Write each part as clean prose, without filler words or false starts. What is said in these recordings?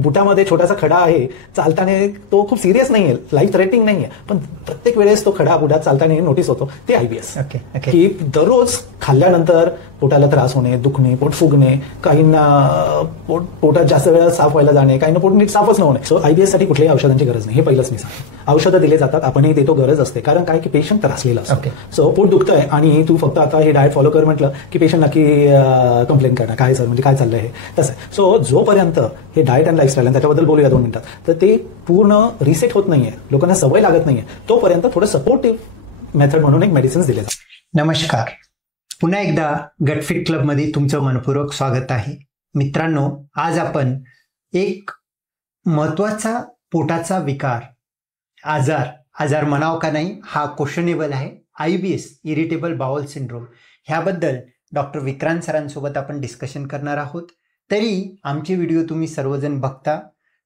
बुटामध्ये छोटासा खडा आहे, चालताना तो खूप सिरियस नाहीये, लाईफ थ्रेटनिंग नाहीये, पण प्रत्येक वेळेस तो खडा बुटात चालताना नोटीस होतो, ते आयबीएस. की दररोज खाल्ल्यानंतर पोटाला त्रास होणे, दुखणे, पोट फुगणे, काहींना पोटात जास्त वेळा साफ व्हायला जाणे, काहींना पोट नीट साफच न होणे. सो आयबीएस साठी कुठल्याही औषधांची गरज नाही, हे पहिलंच मी सांगतो. औषधं दिले जातात, आपणही देतो, गरज असते, कारण काय की पेशंट त्रासलेला असतो. सो पोट दुखतंय आणि तू फक्त आता हे डाएट फॉलो कर म्हटलं की पेशंट नक्की कंप्लेन करणार, काय सर म्हणजे काय चाललंय हे तसं. सो जोपर्यंत हे डाएट अँड लाईफस्टाईल आणि त्याच्याबद्दल बोलूया 2 मिनिटात, तर ते पूर्ण रिसेट होत नाहीये, लोकांना सवय लागत नाहीये, तोपर्यंत थोडं सपोर्टिव्ह मेथड म्हणून एक मेडिसिन्स दिले जातात. नमस्कार, पुन्हा एकदा गटफिट क्लबमध्ये तुमचं मनपूर्वक स्वागत आहे. मित्रांनो, आज आपण एक महत्वाचा पोटाचा विकार, आजार म्हणाव का नाही, हा क्वेश्चनेबल आहे, आयबीएस, इरिटेबल बाउल सिंड्रोम, ह्याबद्दल डॉक्टर विक्रांत सरांसोबत आपण डिस्कशन करणार आहोत. तरी आमचे व्हिडिओ तुम्ही सर्वजण बघता,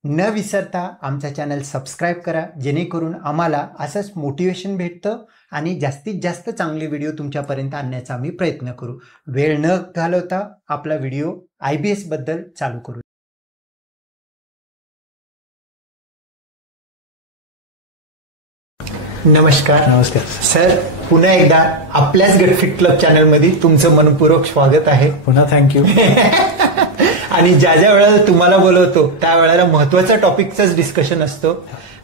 न विसरता आमचा चॅनल सबस्क्राईब करा, जेणेकरून आम्हाला असंच मोटिवेशन भेटतं आणि जास्तीत जास्त चांगले व्हिडिओ तुमच्यापर्यंत आणण्याचा आम्ही प्रयत्न करू. वेळ न घालवता आपला व्हिडिओ आयबीएस बद्दल चालू करू. नमस्कार सर, पुन्हा एकदा आपल्याच गटफिट क्लब चॅनलमध्ये तुमचं मनपूर्वक स्वागत आहे. पुन्हा थँक्यू. आणि ज्या वेळेला तुम्हाला बोलवतो त्यावेळेला महत्वाच्या टॉपिकचंच डिस्कशन असतो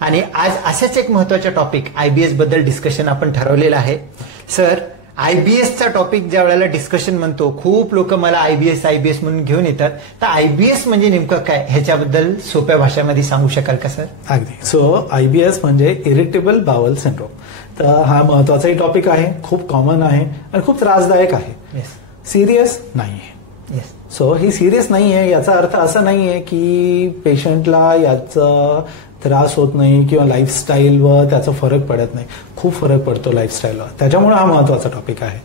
आणि आज असाच एक महत्वाचा टॉपिक आयबीएस बद्दल डिस्कशन आपण ठरवलेलं आहे. सर, आयबीएसचा टॉपिक ज्या वेळेला डिस्कशन म्हणतो, खूप लोक मला आयबीएस म्हणून घेऊन येतात, तर आयबीएस म्हणजे नेमकं काय, ह्याच्याबद्दल सोप्या भाषेमध्ये सांगू शकाल का सर? अगदी. सो आयबीएस म्हणजे इरिटेबल बाउल सिंड्रोम. तर हा महत्वाचाही टॉपिक आहे, खूप कॉमन आहे आणि खूप त्रासदायक आहे. सिरियस नाहीये. सो ही सिरियस नाहीये याचा अर्थ असा नाहीये की पेशंटला याचा त्रास होत नाही किंवा लाईफस्टाईलवर त्याचा फरक पडत नाही. खूप फरक पडतो लाईफस्टाईलवर, त्याच्यामुळे हा महत्वाचा टॉपिक आहे.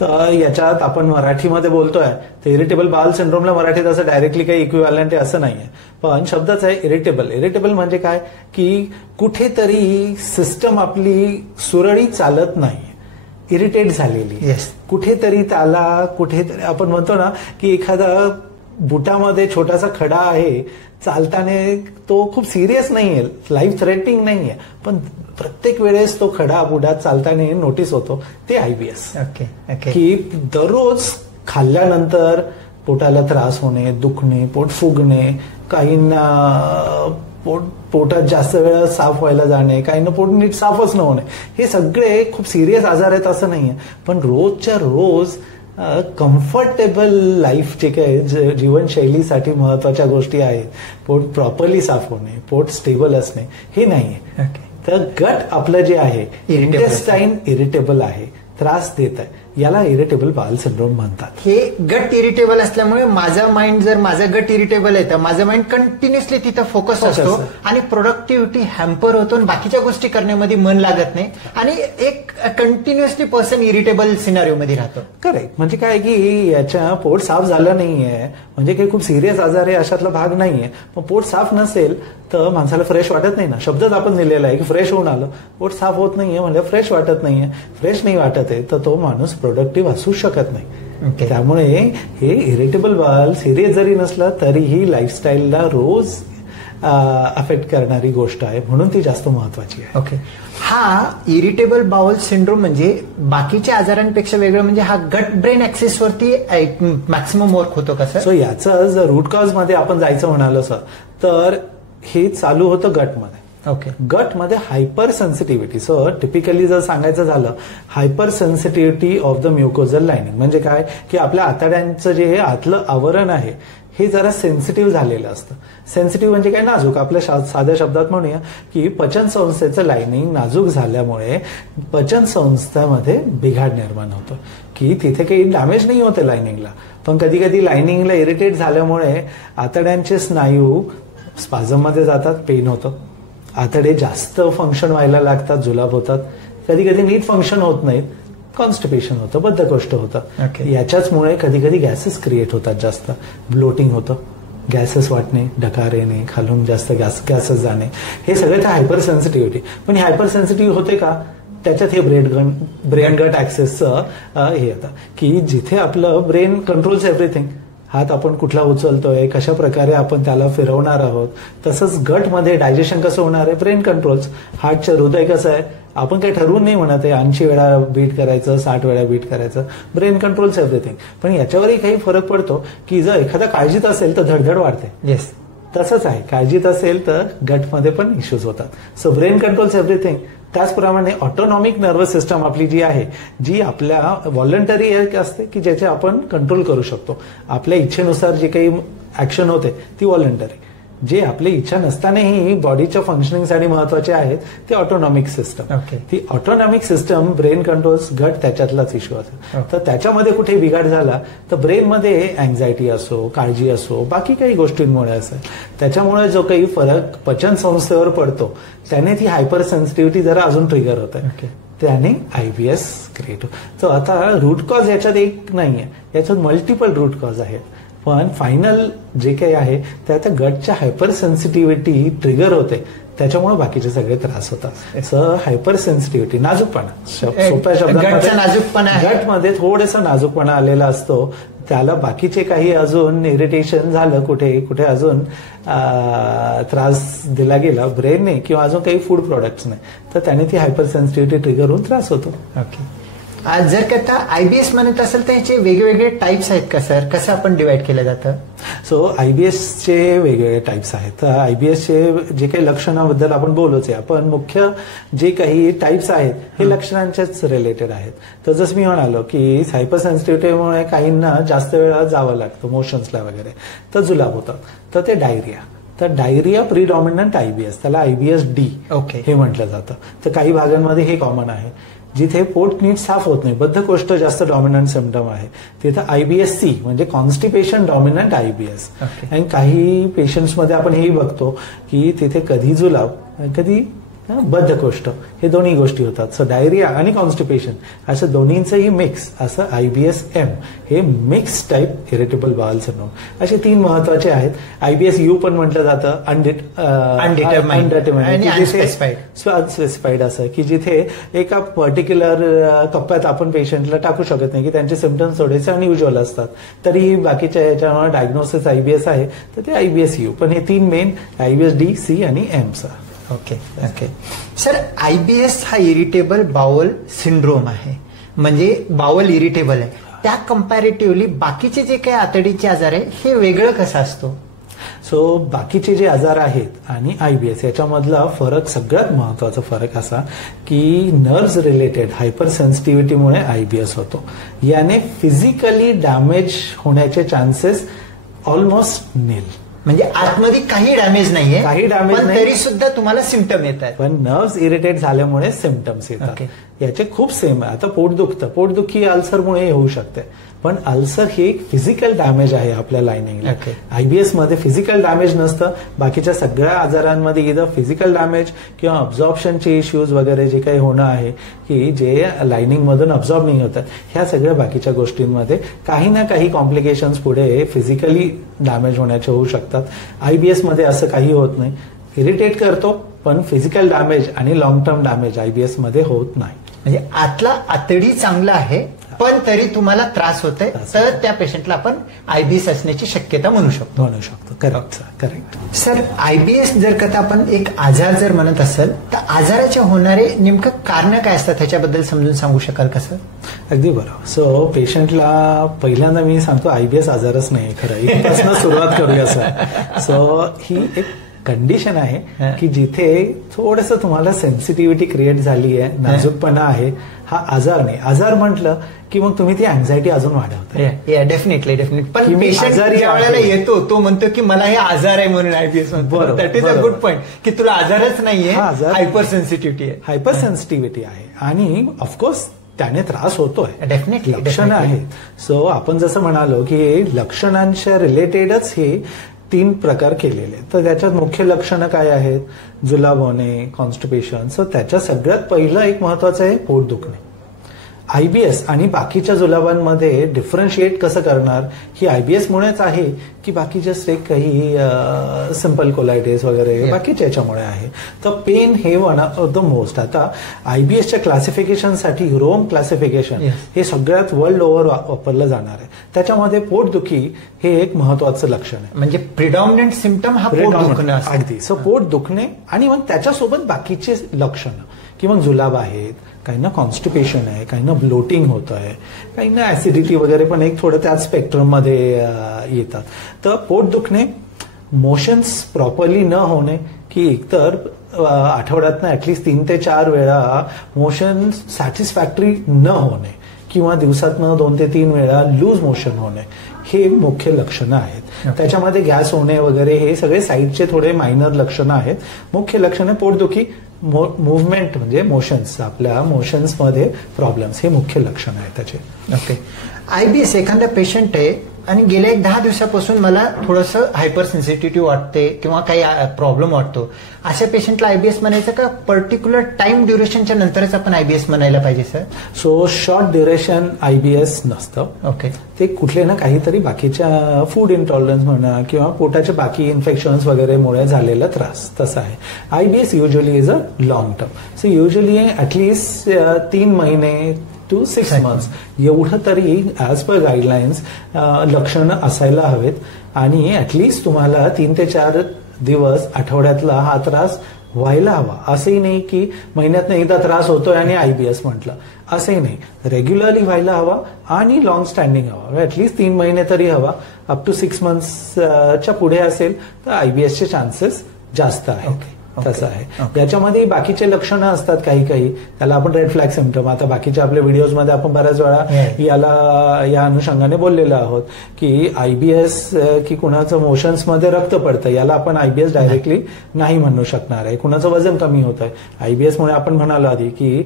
तर याच्यात आपण मराठीमध्ये बोलतोय तर इरिटेबल बाउल सिंड्रोमला मराठीत असं डायरेक्टली काही इक्विव्हॅलंट आहे असं नाहीये, पण शब्दच आहे इरिटेबल. इरिटेबल म्हणजे काय की कुठेतरी सिस्टम आपली सुरळीत चालत नाही, इरिटेट झालेली, कुठेतरी आपण म्हणतो ना की एखादा बुटामध्ये छोटासा खडा आहे, चालताना तो खूप सिरियस नाहीये, लाईफ थ्रेटनिंग नाहीये, पण प्रत्येक वेळेस तो खडा बुटात चालताना नोटीस होतो, ते आयबीएस. की दररोज खाल्ल्यानंतर पोटाला त्रास होणे, दुखणे, पोट फुगणे, काहींना पोटात जास्त वेळा साफ व्हायला जाणे, काहींना पोट नीट साफच न होणे, हे सगळे खूप सिरियस आजार आहेत असं नाहीये, पण रोजच्या रोज कम्फर्टेबल लाईफ जे काही जीवनशैलीसाठी महत्वाच्या गोष्टी आहेत, पोट प्रॉपरली साफ होणे, पोट स्टेबल असणे, हे नाहीये. तर गट आपलं जे आहे, इंटेस्टाईन इरिटेबल आहे, त्रास देत आहे, याला इरिटेबल बाउल सिंड्रोम म्हणतात. हे गट इरिटेबल असल्यामुळे माझं गट इरिटेबल आहे तर माझं माइंड कंटिन्युअसली तिथं फोकस असतो आणि प्रोडक्टिव्हिटी हॅम्पर होतो आणि बाकीच्या गोष्टी करण्यामध्ये मन लागत नाही आणि एक कंटिन्युअसली पर्सन इरिटेबल सिनारिओ मध्ये राहतो. करेक्ट. म्हणजे काय की याच्या पोट साफ झालं नाहीये म्हणजे काही खूप सिरियस आजार आहे अशातला भाग नाहीये, पण पोट साफ नसेल तर माणसाला फ्रेश वाटत नाही ना. शब्दच आपण दिलेला आहे की फ्रेश होऊन आलं, पोट साफ होत नाहीये म्हणजे फ्रेश वाटत नाहीये, फ्रेश नाही वाटत आहे तर तो माणूस प्रोडक्टिव्ह असू शकत नाही. त्यामुळे हे इरिटेबल बाउल सिरियस जरी नसलं तरीही लाईफस्टाईलला रोज अफेक्ट करणारी गोष्ट आहे, म्हणून ती जास्त महत्वाची आहे. ओके. हा इरिटेबल बाउल सिंड्रोम म्हणजे बाकीच्या आजारांपेक्षा वेगळं म्हणजे हा गट ब्रेन ऍक्सेस वरती मॅक्सिमम वर्क होतो का सर? सो याचं जर रूट कॉज मध्ये आपण जायचं म्हणालो सर तर हे चालू होतं गटमध्ये. ओके. गटमध्ये हायपर सेन्सिटिव्हिटी. सो टिपिकली जर सांगायचं झालं, hyper sensitivity of the mucosal lining म्हणजे काय की आपल्या आतड्यांचं जे आतलं आवरण आहे हे जरा सेन्सिटिव्ह झालेलं असतं. सेन्सिटिव्ह म्हणजे काय, नाजूक. आपल्या साध्या शब्दात म्हणूया की पचन संस्थेचं लायनिंग नाजूक झाल्यामुळे पचन संस्थेमध्ये बिघाड निर्माण होतो, की तिथे काही डॅमेज नाही होते लायनिंगला, पण कधी कधी लायनिंगला इरिटेट झाल्यामुळे आतड्यांचे स्नायू स्पाझममध्ये जातात, पेन होतं, आतडे जास्त फंक्शन व्हायला लागतात, जुलाब होतात, कधी कधी नीट फंक्शन होत नाहीत, कॉन्स्टिपेशन होतं, बद्धकोष्ठ होतं. याच्याचमुळे कधी कधी गॅसेस क्रिएट होतात, जास्त ब्लोटिंग होतं, गॅसेस वाटणे, डकार येणे, खालून जास्त गॅसेस जाणे, हे सगळे ते हायपर सेन्सिटिव्हिटी. पण ही हायपर सेन्सिटिव्ह होते का, त्याच्यात हे ब्रेन गट ऍक्सेसचं हे येतं की जिथे आपलं ब्रेन कंट्रोल्स एव्हरीथिंग, हात आपण कुठला उचलतोय, कशा प्रकारे आपण त्याला फिरवणार आहोत. तसंच गटमध्ये डायजेशन कसं होणार आहे, ब्रेन कंट्रोल्स. हार्टचं हृदय कसं आहे, आपण काही ठरवून नाही म्हणत आहे 80 वेळा बीट करायचं, 60 वेळा बीट करायचं. Brain controls everything. पण याच्यावरही काही फरक पडतो की जर एखादा काळजीत असेल तर धडधड वाढते. येस, तसंच आहे, काळजीत असेल तर गटमध्ये पण इश्यूज होतात. So brain controls everything. त्याचप्रमाणे ऑटोनॉमिक नर्वस सिस्टम आपली जी आहे, जी आपल्या व्हॉलंटरी असते की ज्याचे आपण कंट्रोल करू शकतो. आपल्या इच्छेनुसार जी काही ऍक्शन होते ती व्हॉलंटरी. जे आपली इच्छा नसतानाही बॉडीच्या फंक्शनिंगसाठी महत्वाचे आहेत ते ऑटोनॉमिक सिस्टम. ती ऑटोनॉमिक सिस्टम, ब्रेन कंट्रोल्स, गट त्याच्यातलाच इश्यू असेल. तर त्याच्यामध्ये कुठे बिघाड झाला तर ब्रेनमध्ये अँझायटी असो, काळजी असो, बाकी काही गोष्टींमुळे असेल, त्याच्यामुळे जो काही फरक पचन संस्थेवर पडतो त्याने ती हायपर सेन्सिटिव्हिटी जरा अजून ट्रिगर होत आहे. त्याने आयबीएस क्रिएट होतो. तर आता रूट कॉज याच्यात एक नाहीये, याच्यात मल्टिपल रूट कॉज आहेत. पण फायनल जे काही आहे ते आता गटच्या हायपर सेन्सिटिव्हिटी ट्रिगर होते, त्याच्यामुळे बाकीचे सगळे त्रास होतात. हायपर सेन्सिटिव्हिटी, नाजूकपणा, सोप्या शब्दात नाजूकपणा, गटमध्ये थोडासा नाजूकपणा आलेला असतो. त्याला बाकीचे काही अजून इरिटेशन झालं, कुठे कुठे अजून त्रास दिला गेला ब्रेनने किंवा अजून काही फूड प्रोडक्ट्सने, तर त्याने ती हायपर सेन्सिटिव्हिटी ट्रिगर होऊन त्रास होतो. ओके. जर का आता आयबीएस म्हणत असेल तर याचे वेगवेगळे टाइप्स आहेत का सर, कसं आपण डिवाइड केलं जातं? सो आयबीएसचे वेगवेगळे टाइप्स आहेत. तर आयबीएसचे जे काही लक्षणाबद्दल आपण बोलूच आहे, आपण मुख्य जे काही टाइप्स आहेत हे लक्षणांच्याच रिलेटेड आहेत. तर जसं मी म्हणालो की हायपर सेन्सिटिव्हिटीमुळे काहींना जास्त वेळा जावं लागतं मोशन्सला वगैरे, तर जुलाब होतात. तर ते डायरिया, तर डायरिया प्रीडॉमिनंट आयबीएस, त्याला आयबीएस डी हे म्हटलं जातं. तर काही भागांमध्ये हे कॉमन आहे. जिथे पोट नीट साफ होत नाही, बद्धकोष्ठ जास्त डॉमिनंट सिम्पटम आहे, तिथं आयबीएस सी म्हणजे कॉन्स्टिपेशन डॉमिनंट आयबीएस. आणि काही पेशंट्समध्ये आपण हेही बघतो की तिथे कधी जुलाब, कधी बद्धकोष्ठ, हे दोन्ही गोष्टी होतात. सो डायरिया आणि कॉन्स्टिपेशन असं दोन्हींचंही मिक्स, असं आयबीएस एम हे mix type irritable bowel syndrome. असे 3 महत्वाचे आहेत. आयबीएस यू पण म्हटलं जातं, अनस्पेसिफाईड, असं की जिथे एका पर्टिक्युलर कप्प्यात आपण पेशंटला टाकू शकत नाही, की त्यांचे सिम्पटम्स थोडेसे अनयुज्युअल असतात, तरीही बाकीच्या याच्यामुळे डायग्नोसिस आयबीएस आहे तर ते आयबीएस यू. पण हे 3 मेन आयबीएस डी, सी आणि एमचा. Okay okay. सर, आयबीएस हा इरिटेबल बाउल सिंड्रोम आहे, म्हणजे बाउल इरिटेबल आहे. त्या कम्पॅरेटिव्हली बाकीचे जे काही आतडीचे आजार आहे हे वेगळं कसं असतो? सो बाकीचे जे आजार आहेत आणि आयबीएस याच्यामधला फरक, सगळ्यात महत्वाचा फरक असा की नर्व्स रिलेटेड हायपर सेन्सिटिव्हिटीमुळे आयबीएस होतो. याने फिजिकली डॅमेज होण्याचे चान्सेस ऑलमोस्ट नील, म्हणजे आतमध्ये काही डॅमेज नाहीये, काही डॅमेज नाही, तरी सुद्धा तुम्हाला सिम्पटम येत आहेत. पण नर्व्स इरिटेट झाल्यामुळे सिम्पटम्स येतात. याचे खूप सेम आहे. आता पोट दुखतं, पोटदुखी अल्सरमुळे होऊ शकते, पण अल्सर ही एक फिजिकल डॅमेज आहे आपल्या लायनिंगला. आयबीएस मध्ये फिजिकल डॅमेज नसतं. बाकीच्या सगळ्या आजारांमध्ये इथं फिजिकल डॅमेज किंवा अब्झॉर्प्शनचे इश्यूज वगैरे जे काही होणं आहे की जे लायनिंग मधून अब्झॉर्ब नाही होतात, ह्या सगळ्या बाकीच्या गोष्टींमध्ये काही ना काही कॉम्प्लिकेशन्स पुढे फिजिकली डॅमेज होण्याचे होऊ शकतात. आयबीएस मध्ये असं काही होत नाही. इरिटेट करतो पण फिजिकल डॅमेज आणि लॉंग टर्म डॅमेज आयबीएस मध्ये होत नाही. म्हणजे आतला आतडी चांगला आहे पण तरी तुम्हाला त्रास होतोय, तर त्या पेशंटला आपण आयबीएस असण्याची शक्यता म्हणू शकतो. करेक्ट. सर, आयबीएस जर का आपण एक आजार जर म्हणत असेल तर आजाराचे होणारे नेमकं कारण काय असतात त्याच्याबद्दल समजून सांगू शकाल का सर? अगदी बरोबर. सो पेशंटला पहिल्यांदा मी सांगतो आयबीएस आजारच नाही खरं, इथपासून सुरुवात करूया सर. सो ही एक कंडिशन आहे की जिथे थोडंसं तुम्हाला सेन्सिटिव्हिटी क्रिएट झाली आहे, नाजूकपणा आहे. हा आजार नाही. आजार म्हटलं की मग तुम्ही ती अँझायटी अजून वाढवता. डेफिनेटली. पण पेशंट ज्या वेळेला येतो तो म्हणतो की मला हे आजार आहे म्हणून IBS. That is a good point की तुला आजारच नाहीये, हायपर सेन्सिटिव्हिटी आहे. हायपर सेन्सिटिव्हिटी आहे आणि ऑफकोर्स त्याने त्रास होतोय. डेफिनेटली लक्षणं आहेत. सो आपण जसं म्हणालो की लक्षणांच्या रिलेटेडच हे 3 प्रकार केलेले. तर त्याच्यात मुख्य लक्षणं काय आहेत? जुलाब होणे, कॉन्स्टिपेशन. सो त्याच्या सगळ्यात पहिलं एक महत्वाचं आहे पोट दुखणे. आयबीएस आणि बाकीच्या जुलाबांमध्ये डिफरन्शिएट कसं करणार, ही आयबीएस मुळेच आहे की बाकी जस्ट एक काही सिंपल कोलायटिस वगैरे बाकीच्या याच्यामुळे आहे. तर पेन हे वन ऑफ द मोस्ट. आता आयबीएसच्या क्लासिफिकेशनसाठी रोम क्लासिफिकेशन हे सगळ्यात वर्ल्ड ओव्हर वापरलं जाणार आहे. त्याच्यामध्ये पोटदुखी हे एक महत्वाचं लक्षण आहे. म्हणजे प्रिडॉमिनंट सिम्पटम हा पोट दुखणे. अगदी. सो पोट दुखणे आणि मग त्याच्यासोबत बाकीचे लक्षणं की मग जुलाब आहेत, काहींना कॉन्स्टिपेशन आहे, काहींना ब्लोटिंग होत आहे, काहींना ऍसिडिटी वगैरे पण एक थोडं त्याच स्पेक्ट्रममध्ये येतात. तर पोट दुखणे, मोशन्स प्रॉपरली न होणे की एकतर आठवड्यातनं ऍटलिस्ट 3 ते 4 वेळा मोशन सॅटिस्फॅक्टरी न होणे किंवा दिवसातनं 2 ते 3 वेळा लूज मोशन होणे, हे मुख्य लक्षणं आहेत. त्याच्यामध्ये गॅस होणे वगैरे हे सगळे साईडचे थोडे मायनर लक्षणं आहेत. मुख्य लक्षणं पोटदुखी, मुव्हमेंट म्हणजे मोशन्स, आपल्या मोशन्समध्ये प्रॉब्लेम्स, हे मुख्य लक्षण आहे त्याचे. ओके. आयबीएस एखादा पेशंट आहे आणि गेल्या 10 दिवसापासून मला थोडंसं हायपर सेन्सिटिव्हिटी वाटते किंवा काही प्रॉब्लेम वाटतो, अशा पेशंटला आयबीएस म्हणायचं का पर्टिक्युलर टाइम ड्युरेशनच्या नंतरच आपण आयबीएस म्हणायला पाहिजे sir? So short duration IBS नसतं. ओके. ते कुठले ना काहीतरी बाकीच्या फूड इंटॉलरन्स म्हणा किंवा पोटाचे बाकी इन्फेक्शन्स वगैरेमुळे झालेला त्रास, तसा आहे. IBS usually is a long term. So usually at least 3 महिने टू 6 months एवढं तरी ॲज पर गाईडलाईन्स लक्षणं असायला हवेत. आणि ऍटलिस्ट तुम्हाला 3 ते 4 दिवस आठवड्यातला हा त्रास व्हायला हवा. असंही नाही की महिन्यातनं एकदा त्रास होतोय आणि आयबीएस म्हटलं, असंही नाही. रेग्युलरली व्हायला हवा आणि लॉंग स्टँडिंग हवा. ऍटलिस्ट 3 महिने तरी हवा. अप टू 6 monthsच्या पुढे असेल तर आयबीएसचे चान्सेस जास्त आहेत. तसं आहे. याच्यामध्ये बाकीचे लक्षणं असतात काही काही, त्याला आपण रेड फ्लॅग सिम्पटम, आता बाकीच्या आपल्या व्हिडिओजमध्ये आपण बऱ्याच वेळा याला या अनुषंगाने बोललेलो आहोत की आयबीएस की कुणाचं मोशन्समध्ये रक्त पडतं, याला आपण आयबीएस डायरेक्टली नाही म्हणू शकणार आहे. कुणाचं वजन कमी होत आहे, आयबीएसमुळे आपण म्हणालो आधी की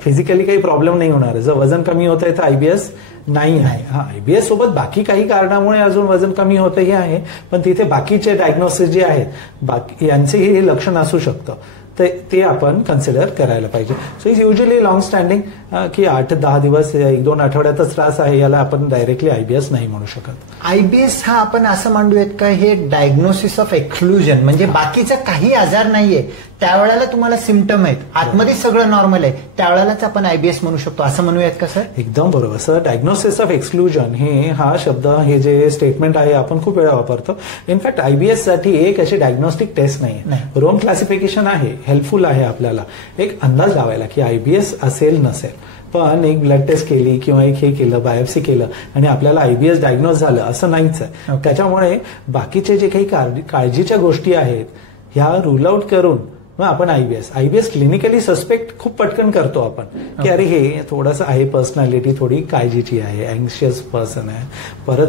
फिजिकली काही प्रॉब्लेम नाही होणार आहे. जर वजन कमी होत आहे तर आयबीएस नाही आहे. हा, आयबीएस सोबत बाकी काही कारणामुळे अजून वजन कमी होतं हे आहे, पण तिथे बाकीचे डायग्नोसिस जे आहेत बाकी यांचेही हे लक्षण असू शकतं, ते आपण कन्सिडर करायला पाहिजे. So is usually long standing की 8-10 दिवस 1-2 आठवड्यातच त्रास आहे, याला आपण डायरेक्टली आयबीएस नाही म्हणू शकत. आयबीएस हा आपण असं मांडूयात का हे डायग्नोसिस ऑफ एक्सक्लुजन, म्हणजे बाकीचा काही आजार नाहीये, त्यावेळेला तुम्हाला सिम्पटम आहेत, आतमध्ये सगळं नॉर्मल आहे, त्यावेळेलाच आपण आयबीएस म्हणू शकतो असं म्हणूयात का सर? एकदम बरोबर सर. डायग्नोसिस ऑफ एक्सक्लुजन हा शब्द, हे जे स्टेटमेंट आहे आपण खूप वेळा वापरतो. इनफॅक्ट आयबीएस साठी एक अशी डायग्नोस्टिक टेस्ट नाही. रोम क्लासिफिकेशन आहे, हेल्पफुल आहे आपल्याला एक अंदाज लावायला की आयबीएस असेल नसेल. पण एक ब्लड टेस्ट केली किंवा एक हे केलं, बायोप्सी केलं आणि आपल्याला आयबीएस डायग्नोज झालं असं नाहीच आहे. त्याच्यामुळे बाकीचे जे काही काळजीच्या गोष्टी आहेत ह्या रूल आउट करून मग आपण आयबीएस क्लिनिकली सस्पेक्ट खूप पटकन करतो आपण की अरे हे थोडंसं आहे, पर्सनॅलिटी थोडी काळजीची आहे, अँक्शियस पर्सन आहे,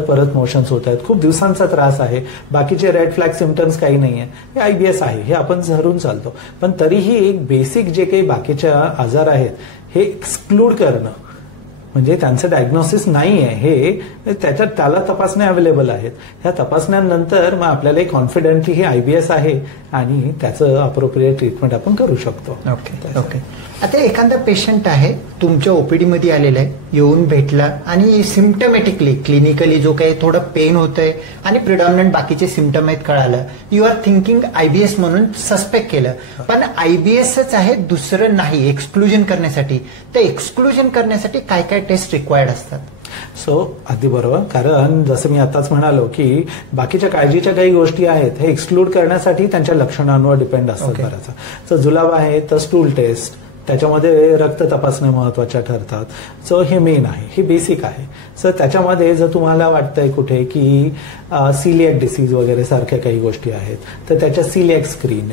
परत मोशन्स होत आहेत, खूप दिवसांचा त्रास आहे, बाकीचे रेड फ्लॅग सिम्पटम्स काही नाही आहे, हे आयबीएस आहे, हे आपण धरून चालतो. पण तरीही एक बेसिक जे काही बाकीच्या आजार आहेत हे एक्सक्लूड करणं, म्हणजे त्यांचं डायग्नोसिस नाही आहे, हे त्याला तपासण्या अवेलेबल आहेत. ह्या तपासण्यानंतर मग आपल्याला कॉन्फिडेंटली हे आयबीएस आहे आणि त्याचं अप्रोप्रिएट ट्रीटमेंट आपण करू शकतो. ओके. आता एखादा पेशंट आहे तुमच्या ओपीडी मध्ये आलेला आहे, येऊन भेटला आणि सिम्पटमॅटिकली क्लिनिकली जो काही थोडं पेन होतंय आणि प्रिडॉमिनंट बाकीचे सिम्पटम आहेत कळालं, यू आर थिंकिंग आयबीएस म्हणून सस्पेक्ट केलं, पण आयबीएसच आहे दुसरं नाही एक्सक्लुजन करण्यासाठी. तर एक्सक्लुजन करण्यासाठी काय काय टेस्ट रिक्वायर्ड असतात? सो अगदी बरोबर, कारण जसं मी आताच म्हणालो की बाकीच्या काळजीच्या काही गोष्टी आहेत हे एक्सक्लूड करण्यासाठी त्यांच्या लक्षणांवर डिपेंड असतात बऱ्याच. तर जुलाब आहे तर स्टूल टेस्ट, त्याच्यामध्ये रक्त तपासण्या महत्वाच्या ठरतात. सो हे मेन आहे, हे बेसिक आहे. सो त्याच्यामध्ये जर तुम्हाला वाटतंय कुठे की सिलिएक डिसीज वगैरे सारख्या काही गोष्टी आहेत तर त्याच्या सिलिएक स्क्रीन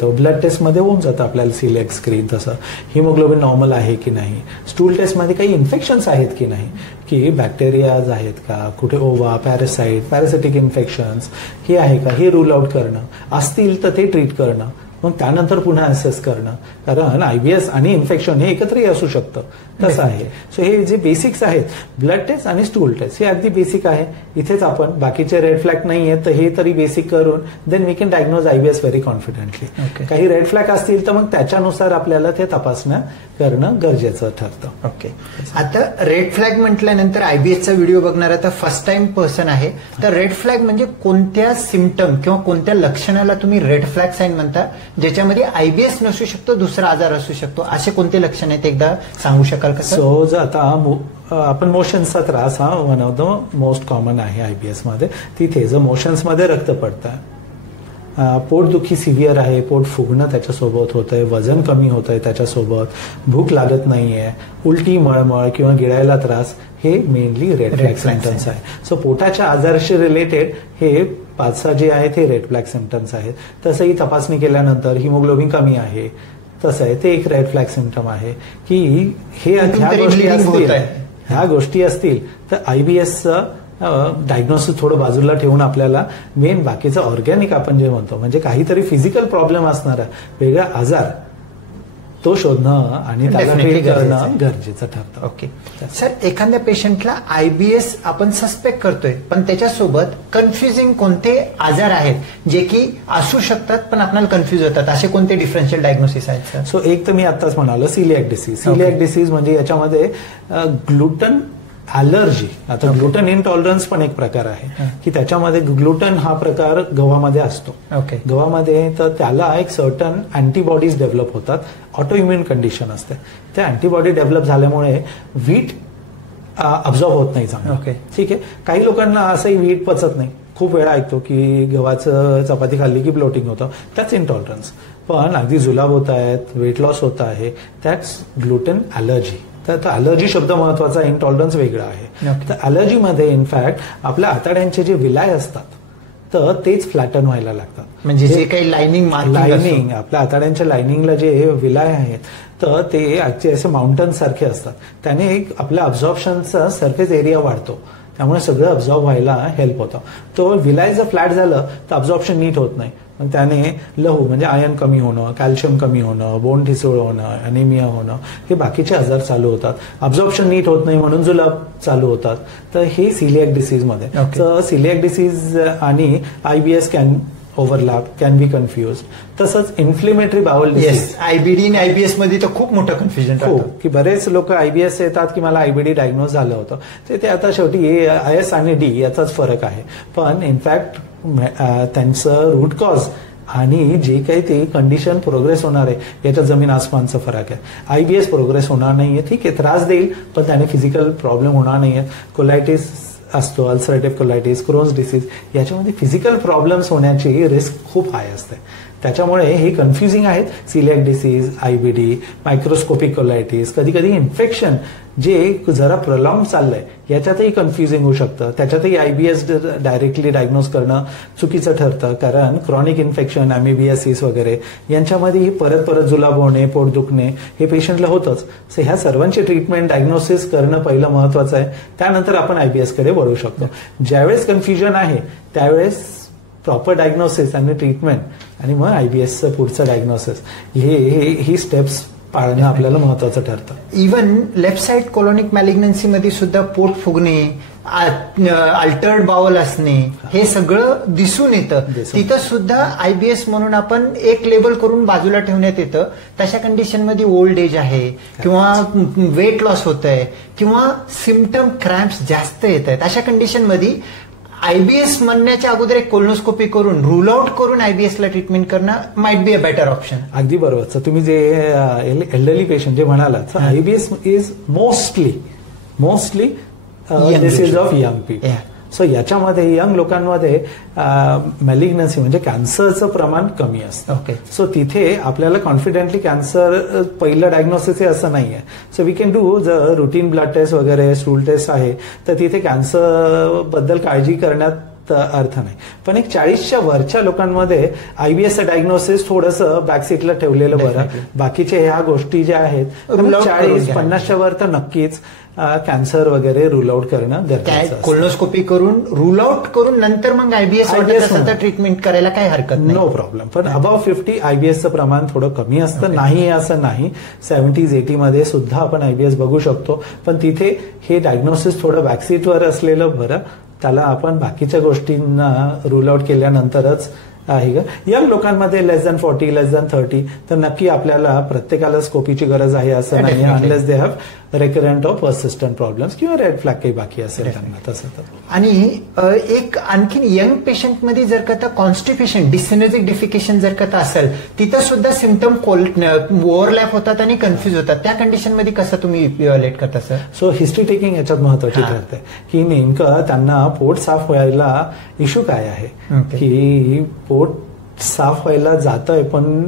तो ब्लड टेस्टमध्ये होऊन जातं आपल्याला सिलिएक स्क्रीन. तसं हिमोग्लोबिन नॉर्मल आहे की नाही, स्टूल टेस्टमध्ये काही इन्फेक्शन्स आहेत की नाही, की बॅक्टेरियाज आहेत का, कुठे ओवा, पॅरासाइटिक इन्फेक्शन्स हे आहे का, हे रूल आउट करणं, असतील तर ते ट्रीट करणं. मग त्यानंतर पुन्हा असेस करणं, कारण IBS आणि इन्फेक्शन हे एकत्रही असू शकतं तसं आहे. सो हे जे बेसिक्स आहेत ब्लड टेस्ट आणि स्टूल टेस्ट हे अगदी बेसिक आहे. इथेच आपण बाकीचे रेड फ्लॅग नाही आहेत तर हे तरी बेसिक करून then we can diagnose IBS very confidently. काही रेड फ्लॅग असतील तर मग त्याच्यानुसार आपल्याला ते तपासण्या करणं गरजेचं ठरतं. ओके. आता रेड फ्लॅग म्हटल्यानंतर IBSचा व्हिडिओ बघणारा तर फर्स्ट टाइम पर्सन आहे, तर रेड फ्लॅग म्हणजे कोणत्या सिम्पटम किंवा कोणत्या लक्षणाला तुम्ही रेड फ्लॅग साईन म्हणता, ज्याच्यामध्ये IBS नसू शकतो, दुसरा आजार असू शकतो, असे कोणते लक्षण आहेत एकदा सांगू शकाल का? सो जर आता आपण मोशन्सचा त्रास हा one of the most common आहे IBS मध्ये. तिथे जर मोशन्समध्ये रक्त पडतं, पोटदुखी सिव्हिअर आहे, पोट फुगणं त्याच्यासोबत होतंय, वजन कमी होतंय त्याच्यासोबत, भूक लागत नाहीये, उलटी मळमळ किंवा गिळायला त्रास, हे मेनली रेड फ्लॅग सिम्पटम्स आहे. सो पोटाच्या आजाराशी रिलेटेड हे 5-6 जे आहेत हे रेड फ्लॅग सिम्पटम्स आहेत. तसंही तपासणी केल्यानंतर हिमोग्लोबिन कमी आहे तसं आहे, ते एक रेड फ्लॅग सिम्पटम आहे की ह्या गोष्टी असतील तर IBSचं डायग्नोसिस थोडं बाजूला ठेवून आपल्याला मेन बाकीचं ऑर्गॅनिक आपण जे म्हणतो म्हणजे काहीतरी फिजिकल प्रॉब्लेम असणारा वेगळा आजार तो शोधणं आणि त्याला ट्रीट करणं गरजेचं ठरतं. ओके सर, एखाद्या पेशंटला IBS आपण सस्पेक्ट करतोय पण त्याच्यासोबत कन्फ्युजिंग कोणते आजार आहेत जे की असू शकतात पण आपल्याला कन्फ्युज होतात, असे कोणते डिफरन्शियल डायग्नोसिस आहेत? सो एक तर मी आताच म्हणालो सिलियाक डिसीज. सिलियाक डिसीज म्हणजे याच्यामध्ये ग्लुटन ॲलर्जी, आता ग्लुटन इंटॉलरन्स पण एक प्रकार आहे की त्याच्यामध्ये ग्लुटन हा प्रकार गव्हामध्ये असतो. गव्हामध्ये तर त्याला एक सर्टन अँटीबॉडीज डेव्हलप होतात, ऑटो इम्युन कंडिशन असते, त्या अँटीबॉडी डेव्हलप झाल्यामुळे व्हीट अब्झॉर्ब होत नाही चांगलं. ठीक आहे. काही लोकांना असंही व्हीट पचत नाही, खूप वेळा ऐकतो की गव्हाचं चपाती खाल्ली की ब्लोटिंग होतं, त्याच इंटॉलरन्स. पण अगदी जुलाब होत आहेत, वेट लॉस होत आहे, त्याच ग्लुटन ॲलर्जी. तर ॲलर्जी शब्द महत्वाचा, इंटॉलरन्स वेगळा आहे. तर ॲलर्जीमध्ये इनफॅक्ट आपल्या आतड्यांचे जे विलाय असतात तर तेच फ्लॅटन व्हायला लागतात. म्हणजे जे काही लाइनिंग आपल्या आतड्यांच्या लाइनिंगला जे विलाय आहेत तर ते असे माउंटन सारखे असतात. त्याने एक आपल्या अब्झॉर्प्शनचा सरफेस एरिया वाढतो, त्यामुळे सगळं अब्झॉर्ब व्हायला हेल्प होतं. तो विलाय जर फ्लॅट झालं तर अब्झॉर्प्शन नीट होत नाही, मग त्याने लहू म्हणजे आयर्न कमी होणं, कॅल्शियम कमी होणं, बोन ठिसूळ होणं, अॅनिमिया होणं, हे बाकीचे आजार चालू होतात. अब्झॉर्प्शन नीट होत नाही म्हणून जुलाब चालू होतात. तर हे सिलियाक डिसीजमध्ये. तर सिलियाक डिसीज आणि IBS can overlap, can be confuse. तसंच इन्फ्लेमेटरी बाउल डिसीज, IBD आणि IBS मध्ये तर खूप मोठं कन्फ्युजन राहतं की बरेच लोक IBS येतात की मला IBD डायग्नोज झालं होतं. ते आता शेवटी IS आणि D याचाच फरक आहे. पण इनफॅक्ट त्यांचं रूट कॉज आणि जे काही ते कंडिशन प्रोग्रेस होणार आहे याच्या जमीन आसमानचा फरक आहे. IBS प्रोग्रेस होणार नाहीये, ठीक आहे, त्रास देईल पण त्याने फिजिकल प्रॉब्लेम होणार नाहीये. कोलायटिस असतो, अल्सरेटिव्ह कोलायटिस, क्रोन्स डिसीज, याच्यामध्ये फिजिकल प्रॉब्लेम्स होण्याची रिस्क खूप हाय असते. त्याच्यामुळे हे कन्फ्युजिंग आहेत. सिलियाक डिसीज, IBD, मायक्रोस्कोपिक कोलायटिस, कधी कधी इन्फेक्शन जे जरा प्रॉलॉंग चाललंय याच्यातही कन्फ्युजिंग होऊ शकतं. त्याच्यातही IBS डायरेक्टली डायग्नोज करणं चुकीचं ठरतं, कारण क्रॉनिक इन्फेक्शन, अमेबियासिस वगैरे यांच्यामध्ये परत परत जुलाब होणे, पोट दुखणे हे पेशंटला होतंच. सो ह्या सर्वांची ट्रीटमेंट डायग्नोसिस करणं पहिलं महत्वाचं आहे, त्यानंतर आपण IBS कडे वळू शकतो. ज्यावेळेस कन्फ्युजन आहे त्यावेळेस प्रॉपर डायग्नोसिस आणि ट्रीटमेंट आणि मग IBSचं पुढचं डायग्नोसिस ही स्टेप्स पाळणं आपल्याला महत्वाचं ठरतं. इव्हन लेफ्ट साइड कोलोनिक मॅलिग्नन्सी मध्ये सुद्धा पोट फुगणे, अल्टर्ड बाउल असणे हे सगळं दिसून येतं. तिथं सुद्धा IBS म्हणून आपण एक लेबल करून बाजूला ठेवण्यात येतं. तशा कंडिशनमध्ये ओल्ड एज आहे किंवा वेट लॉस होत आहे किंवा सिम्पटम क्रॅम्प्स जास्त येत आहेत, अशा कंडिशनमध्ये IBS म्हणण्याच्या अगोदर एक कोलोनोस्कोपी करून रूल आउट करून IBS ला ट्रीटमेंट करणं might be a better option. अगदी बरोबर. तुम्ही जे एल्डरली पेशंट जे म्हणालात, IBS is mostly disease of young people. So याच्यामध्ये यंग लोकांमध्ये मॅलिग्नन्सी म्हणजे कॅन्सरचं प्रमाण कमी असतं. सो तिथे आपल्याला कॉन्फिडेंटली कॅन्सर पहिलं डायग्नोसिस आहे असं नाहीये. सो वी कॅन डू जर रुटीन ब्लड टेस्ट वगैरे स्टूल टेस्ट आहे तर तिथे कॅन्सर बद्दल काळजी करण्यात अर्थ नाही. पण एक 40च्या वरच्या लोकांमध्ये IBSचं डायग्नोसिस थोडंसं बॅकसीटला ठेवलेलं बरं. बाकीचे ह्या गोष्टी ज्या आहेत 40-50च्या वर तर नक्कीच कॅन्सर वगैरे रूल आउट करणं गरजेचं. कोलोनोस्कोपी करून रूल आउट करून नंतर मग आयबीएस ट्रीटमेंट करायला काही हरकत नाही, नो प्रॉब्लेम. पण अबाव 50 आयबीएसचं प्रमाण थोडं कमी असतं. नाही असं नाही, 70s-80s मध्ये सुद्धा आपण आयबीएस बघू शकतो. पण तिथे हे डायग्नोसिस थोडं बॅकसीटवर असलेलं बरं. त्याला आपण बाकीच्या गोष्टींना रूल आउट केल्यानंतरच आहे का. यंग लोकांमध्ये less than 30 तर नक्की आपल्याला प्रत्येकाला स्कोपीची गरज आहे असं नाही, unless they have recurrent of persistent problems किंवा रेड फ्लॅग काही बाकी असेल त्यांना तसं. तर आणि एक आणखीन यंग पेशंटमध्ये जर का कॉन्स्टिपेशन, डिसेनर्जिक डिफिकेशन जर का असेल, तिथं सुद्धा सिम्पटम ओव्हरलॅप होतात आणि कन्फ्युज होतात. त्या कंडिशनमध्ये कसं तुम्ही इव्हॅल्युएट करता सर? सो हिस्ट्री टेकिंग याच्यात महत्वाची ठरते की नेमकं त्यांना पोट साफ व्हायला इश्यू काय आहे, की पोट साफ व्हायला जातंय पण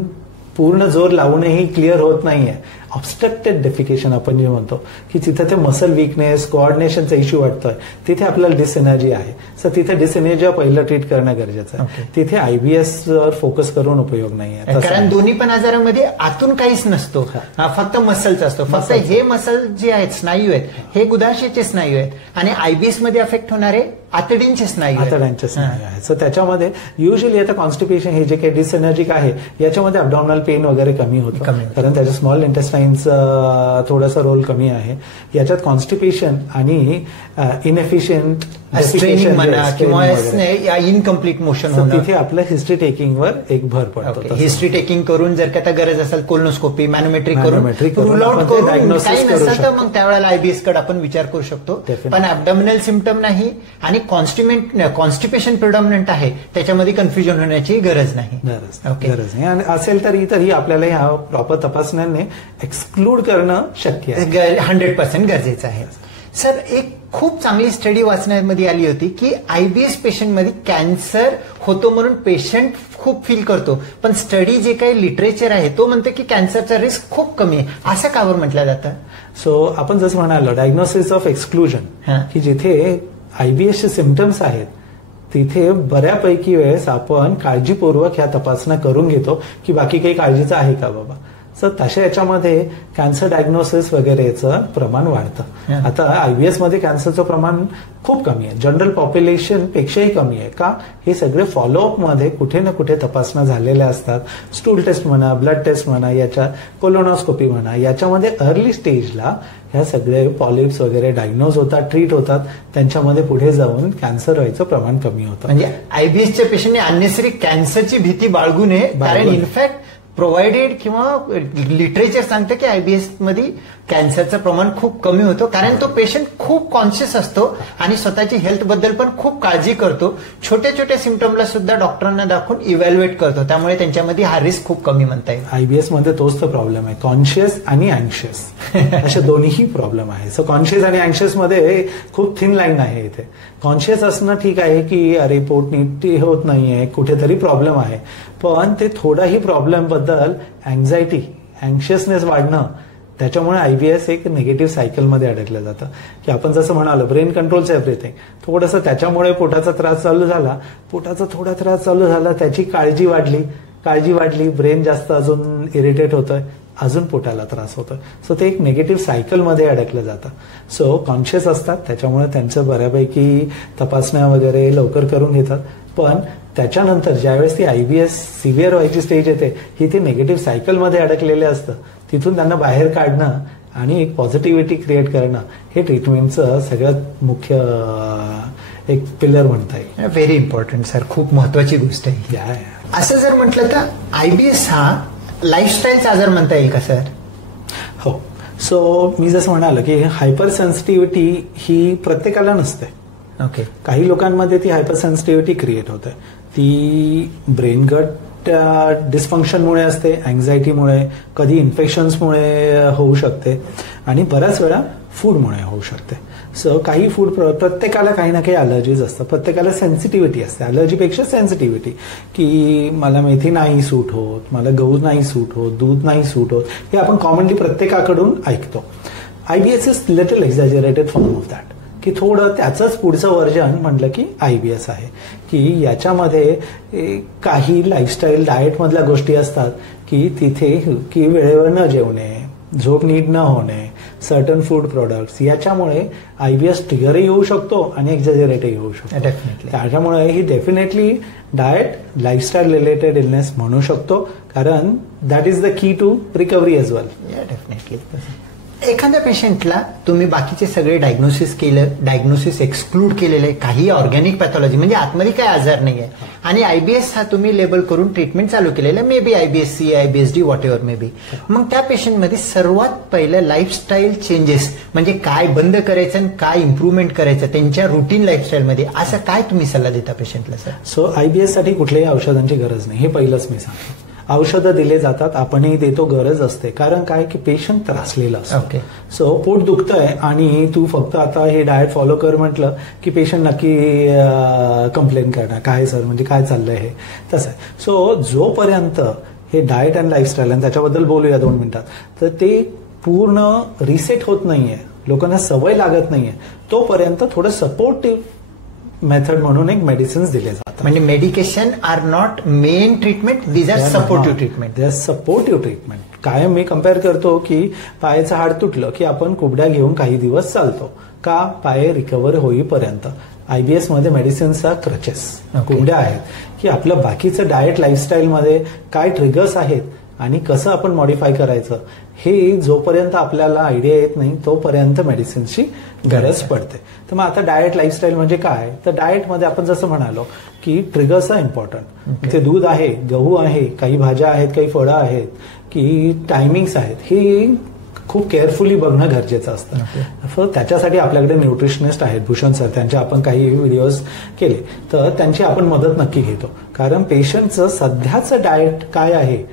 पूर्ण जोर लावूनही क्लिअर होत नाहीये. ऑब्स्ट्रक्टेड डेफिकेशन आपण जे म्हणतो की तिथे ते मसल विकनेस, कोऑर्डिनेशनचा इश्यू वाटतोय, तिथे आपल्याला डिसएनर्जी आहे. सो तिथे डिसएनर्जी पहिलं ट्रीट करणं गरजेचं आहे. तिथे आयबीएस वर फोकस करून उपयोग नाहीये, कारण दोन्ही पण आजारामध्ये आतून काहीच नसतो, फक्त मसलचा असतो. फक्त हे मसल जे आहेत, स्नायू आहेत, हे गुदाशयाचे स्नायू आहेत आणि आयबीएस मध्ये अफेक्ट होणारे आतड्यांचे स्नायू आहेत. सो त्याच्यामध्ये युजली आता कॉन्स्टिपेशन हे जे काही डिसएनर्जिक आहे याच्यामध्ये अबडॉमिनल पेन वगैरे कमी होतं, कारण त्याच्या स्मॉल इंटेस्टाईनचा थोडासा रोल कमी आहे. याच्यात कॉन्स्टिपेशन आणि इनएफिशियंट किंवा इनकम्प्लीट मोशन होणं, तिथे आपलं हिस्ट्री टेकिंग वर एक भर पडतो. हिस्ट्री टेकिंग करून जर का गरज असेल कोलोनोस्कोपी, मॅनोमेट्री करून रूल आउट करून काही नसेल तर मग त्यावेळेला आयबीएस कडे आपण विचार करू शकतो. पण ॲबडॉमिनल सिम्पटम नाही आणि कॉन्स्टिपेशन प्रिडॉमिनंट आहे, त्याच्यामध्ये कन्फ्युजन होण्याची गरज नाही. गरज नाही. आणि असेल तरी आपल्याला ह्या प्रॉपर तपासण्याने एक्सक्लूड करणं शक्य आहे, 100% गरजेचं आहे. सर, एक खूप चांगली स्टडी वाचण्यामध्ये आली होती की आयबीएस पेशंटमध्ये कॅन्सर होतो म्हणून पेशंट खूप फील करतो, पण स्टडी जे काही लिटरेचर आहे तो म्हणतो की कॅन्सरचा रिस्क खूप कमी आहे. असं का बरं म्हटलं जातं? सो आपण जसं म्हणालो डायग्नोसिस ऑफ एक्सक्लुजन, की जिथे आयबीएसचे सिम्पटम्स आहेत तिथे बऱ्यापैकी वेळेस आपण काळजीपूर्वक ह्या तपासण्या करून घेतो की बाकी काही काळजीचं आहे का बाबा. सर तशा याच्यामध्ये कॅन्सर डायग्नोसिस वगैरेचं प्रमाण वाढतं. आता आयबीएस मध्ये कॅन्सरचं प्रमाण खूप कमी आहे, जनरल पॉप्युलेशन पेक्षाही कमी आहे. का? हे सगळे फॉलोअप मध्ये कुठे ना कुठे तपासण्या झालेल्या असतात. स्टूल टेस्ट म्हणा, ब्लड टेस्ट म्हणा, याच्या कोलोनोस्कोपी म्हणा, याच्यामध्ये अर्ली स्टेजला ह्या सगळे पॉलिप्स वगैरे डायग्नोज होतात, ट्रीट होतात. त्यांच्यामध्ये पुढे जाऊन कॅन्सर व्हायचं प्रमाण कमी होतं. म्हणजे आयबीएसच्या पेशंटने अननेसरी कॅन्सरची भीती बाळगू नये, कारण इनफॅक्ट प्रोव्हाइडेड किंवा लिटरेचर सांगतं की आयबीएस मध्ये कॅन्सरचं प्रमाण खूप कमी होतं, कारण तो पेशंट खूप कॉन्शियस असतो आणि स्वतःची हेल्थ बद्दल पण खूप काळजी करतो. छोट्या छोट्या सिम्पटमला सुद्धा डॉक्टरांना दाखवून इव्हॅल्युएट करतो, त्यामुळे त्यांच्यामध्ये हा रिस्क खूप कमी म्हणता येईल. आयबीएस मध्ये तोच तर प्रॉब्लेम आहे, कॉन्शियस आणि अँशियस असे दोन्हीही प्रॉब्लेम आहे. सो कॉन्शियस आणि अँशियस मध्ये खूप थिन लाईन आहे. इथे कॉन्शियस असणं ठीक आहे की अरे पोट नीट होत नाहीये, कुठेतरी प्रॉब्लेम आहे, पण ते थोडाही प्रॉब्लेम बद्दल अँझायटी, अँशियसनेस वाढणं, त्याच्यामुळे आयबीएस एक निगेटिव्ह सायकलमध्ये अडकलं जातं. की आपण जसं म्हणालो ब्रेन कंट्रोल्स एव्हरीथिंग, थोडंसं त्याच्यामुळे पोटाचा त्रास चालू झाला, पोटाचा थोडा त्रास चालू झाला, त्याची काळजी वाढली, ब्रेन जास्त अजून इरिटेट होतोय, अजून पोटाला त्रास होतोय. सो ते एक निगेटिव्ह सायकलमध्ये अडकलं जातं. सो कॉन्शियस असतात, त्याच्यामुळे त्यांचं बऱ्यापैकी तपासण्या वगैरे लवकर करून घेतात. पण त्याच्यानंतर ज्यावेळेस ती आयबीएस सिव्हिअर व्हायची स्टेज येते, ही ती निगेटिव्ह सायकलमध्ये अडकलेले असतं, तिथून त्यांना बाहेर काढणं आणि एक पॉझिटिव्हिटी क्रिएट करणं हे ट्रीटमेंटचं सगळ्यात मुख्य एक पिलर म्हणता येईल. व्हेरी इम्पॉर्टंट सर, खूप महत्वाची गोष्ट आहे. असं जर म्हटलं तर आयबीएस हा लाईफस्टाईलचा आजार म्हणता येईल का सर? हो. सो मी जसं म्हणालो की हायपर सेन्सिटिव्हिटी ही प्रत्येकाला नसते. ओके. काही लोकांमध्ये ती हायपर सेन्सिटिव्हिटी क्रिएट होते. ती ब्रेन गट डिस्फंक्शनमुळे असते, अँझायटीमुळे, कधी इन्फेक्शन्समुळे होऊ शकते आणि बऱ्याच वेळा फूडमुळे होऊ शकते. सो काही फूड प्रत्येकाला काही ना काही अलर्जीज असतात, प्रत्येकाला सेन्सिटिव्हिटी असते. अलर्जीपेक्षा सेन्सिटिव्हिटी, की मला मेथी नाही सूट होत, मला गहू नाही सूट होत, दूध नाही सूट होत, हे आपण कॉमनली प्रत्येकाकडून ऐकतो. IBS is little exaggerated form of that, की थोडं त्याचंच पुढचं व्हर्जन म्हटलं की आयबीएस आहे. की याच्यामध्ये काही लाईफस्टाईल डाएटमधल्या गोष्टी असतात की तिथे की वेळेवर न जेवणे, झोप नीट न होणे, सर्टन फूड प्रोडक्ट्स, याच्यामुळे IBS ट्रिगरही येऊ शकतो आणि एक्झॅजरेटही होऊ शकतो. डेफिनेटली. त्याच्यामुळे ही definitely diet lifestyle related illness म्हणू शकतो, कारण that is the key to recovery as well. Definitely. एखाद्या पेशंटला तुम्ही बाकीचे सगळे डायग्नोसिस एक्सक्लूड केलेले, काही ऑर्गॅनिक पॅथॉलॉजी म्हणजे आतमध्ये काही आजार नाही आहे आणि IBS हा तुम्ही लेबल करून ट्रीटमेंट चालू केलेलं, may be IBS-C, IBS-D, what ever may be, मग त्या पेशंटमध्ये सर्वात पहिलं लाईफस्टाईल चेंजेस म्हणजे काय बंद करायचं आणि काय इम्प्रूव्हमेंट करायचं त्यांच्या रुटीन लाईफस्टाईलमध्ये, असं काय तुम्ही सल्ला देता पेशंटला सर? सो IBS साठी कुठल्याही औषधांची गरज नाही, हे पहिलंच मी सांगतो. औषधं दिले जातात, आपणही देतो, गरज असते, कारण काय की पेशंट त्रासलेला असतो. ओके. सो पोट दुखतंय आणि तू फक्त आता हे डाएट फॉलो कर म्हटलं की पेशंट नक्की कंप्लेन करणार, काय सर म्हणजे काय चाललंय हे, तसं आहे. सो जोपर्यंत हे डाएट अँड लाईफस्टाईल, आणि त्याच्याबद्दल बोलूया 2 मिनिटात, तर ते पूर्ण रिसेट होत नाहीये, लोकांना सवय लागत नाहीये, तोपर्यंत थोडं सपोर्टिव्ह मेथड म्हणून एक मेडिसिन्स दिले जातात. म्हणजे medication are not main treatment, these are supportive treatment. They are supportive treatment. कायम मी कम्पेअर करतो की पायाचं हाड तुटलं की आपण कुबड्या घेऊन काही दिवस चालतो का, पाय रिकव्हर होईपर्यंत. IBS मध्ये मेडिसिन्सचा क्रचेस, कुबड्या आहेत की आपलं बाकीचं डाएट लाईफस्टाईलमध्ये काय ट्रिगर्स आहेत आणि कसं आपण मॉडिफाय करायचं, हे जोपर्यंत आपल्याला आयडिया येत नाही तोपर्यंत मेडिसिनची गरज पडते. तर मग आता डाएट लाईफस्टाईल म्हणजे काय, तर डाएटमध्ये आपण जसं म्हणालो की ट्रिगर्स आहे इम्पॉर्टंट. ते दूध आहे, गहू आहे, काही भाज्या आहेत, काही फळं आहेत, की टायमिंग्स आहेत, हे खूप केअरफुली बघणं गरजेचं असतं. त्याच्यासाठी आपल्याकडे न्यूट्रिशनिस्ट आहेत, भूषण सर, त्यांचे आपण काही व्हिडिओज केले, तर त्यांची आपण मदत नक्की घेतो, कारण पेशंटचं सध्याचं डाएट काय आहे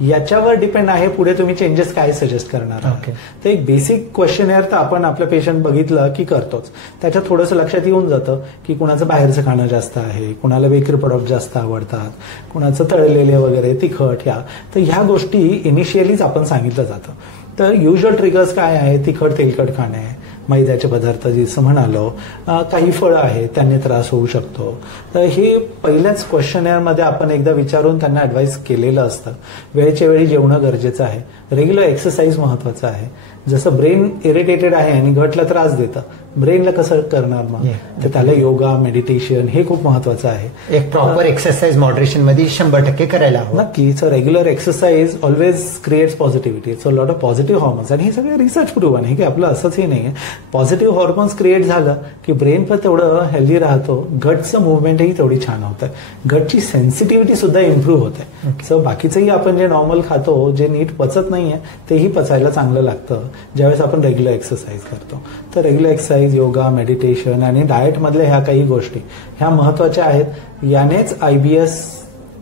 याच्यावर डिपेंड आहे पुढे तुम्ही चेंजेस काय सजेस्ट करणार आहात. तर एक बेसिक क्वेश्चनेअर तर आपण आपलं पेशंट बघितलं की करतोच. त्याच्यात थोडंसं लक्षात येऊन जातं की कुणाचं बाहेरचं खाणं जास्त आहे, कुणाला बेकरी प्रोडक्ट जास्त आवडतात, कुणाचं तळलेले वगैरे तिखट, ह्या तर ह्या गोष्टी इनिशियलीच आपण सांगितलं जातं. तर युजल ट्रिगर्स काय आहे, तिखट तेलकट खाणे, मैद्याचे पदार्थ जसं म्हणालो, काही फळं आहेत त्यांनी त्रास होऊ शकतो. तर हे पहिल्याच क्वेश्चनेअरमध्ये आपण एकदा विचारून त्यांना ऍडवाइस केलेलं असतं. वेळच्या वेळी जेवणं गरजेचं आहे, रेग्युलर एक्सरसाइज महत्वाचं आहे. जसं ब्रेन इरिटेटेड आहे आणि गटला त्रास देतं, ब्रेनला कसं करणार मग, तर त्याला योगा, मेडिटेशन हे खूप महत्वाचं आहे. एक प्रॉपर एक्सरसाइज मॉडरेशन मध्ये 100% करायला हवं. नक्की. So regular exercise always creates positivity. So lot of positive hormones, आणि हे सगळे रिसर्च प्रूव्हन आहे की आपलं असंच नाहीये. पॉझिटिव्ह हॉर्मोन्स क्रिएट झालं की ब्रेन पण तेवढं हेल्दी राहतो, गटचं मुवमेंटही तेवढी छान होतं, गटची सेन्सिटिव्हिटी सुद्धा इम्प्रूव्ह होते. सो बाकीचंही आपण जे नॉर्मल खातो, जे नीट पचत नाहीये तेही पचायला चांगलं लागतं ज्यावेळेस आपण रेग्युलर एक्सरसाइज करतो. तर रेग्युलर एक्सरसाइज, योगा, मेडिटेशन आणि डाएट मधल्या ह्या काही गोष्टी ह्या महत्वाच्या आहेत. यानेच IBS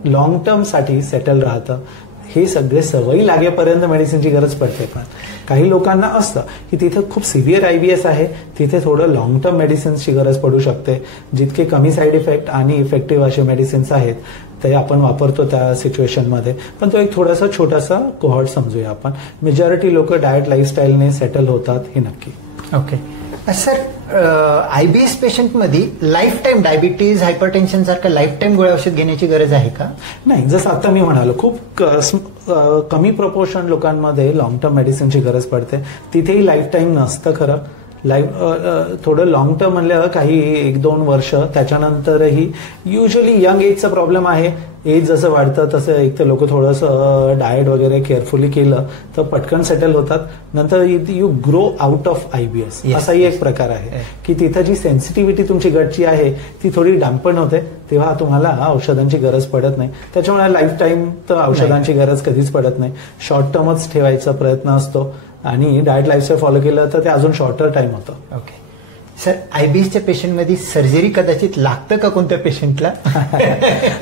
लॉंग टर्म साठी सेटल राहतं. हे सगळे सवयी लागेपर्यंत मेडिसिनची गरज पडते. पण काही लोकांना असतं की तिथे खूप सिव्हिअर IBS आहे, तिथे थोडं लॉंग टर्म मेडिसिन्सची गरज पडू शकते. जितके कमी साईड इफेक्ट आणि इफेक्टिव्ह असे मेडिसिन्स आहेत ते आपण वापरतो त्या सिच्युएशनमध्ये. पण तो एक थोडासा छोटासा कोहॉर्ट समजूया आपण. मेजॉरिटी लोक डाएट लाईफस्टाईलने सेटल होतात, हे नक्की. ओके सर, IBS पेशंटमध्ये लाईफ टाईम डायबिटीज, हायपरटेन्शन सारखं लाईफ टाईम गोळ्या औषध घेण्याची गरज आहे का? नाही, जसं आता मी म्हणालो खूप कमी प्रपोर्शन लोकांमध्ये लॉंग टर्म मेडिसिनची गरज पडते. तिथेही लाईफ टाईम नसतं खरं. थोडं लॉंग टर्म म्हणलं काही 1-2 वर्ष, त्याच्यानंतरही युजली यंग एजचा प्रॉब्लेम आहे. एज जसं वाढतं तसं एक तर लोक थोडंसं डाएट वगैरे केअरफुली केलं तर पटकन सेटल होतात. नंतर you grow out of IBS, असाही एक प्रकार आहे की तिथं जी सेन्सिटिव्हिटी तुमची गटची आहे ती थोडी डॅम्पन होते, तेव्हा तुम्हाला औषधांची गरज पडत नाही. त्याच्यामुळे लाईफ टाईम तर औषधांची गरज कधीच पडत नाही. शॉर्ट टर्मच ठेवायचा प्रयत्न असतो आणि डाएट लाईफस्टाईल फॉलो केलं तर ते अजून शॉर्टर टाइम होतं. ओके सर, IBSच्या पेशंटमध्ये सर्जरी कदाचित लागतं का कोणत्या पेशंटला?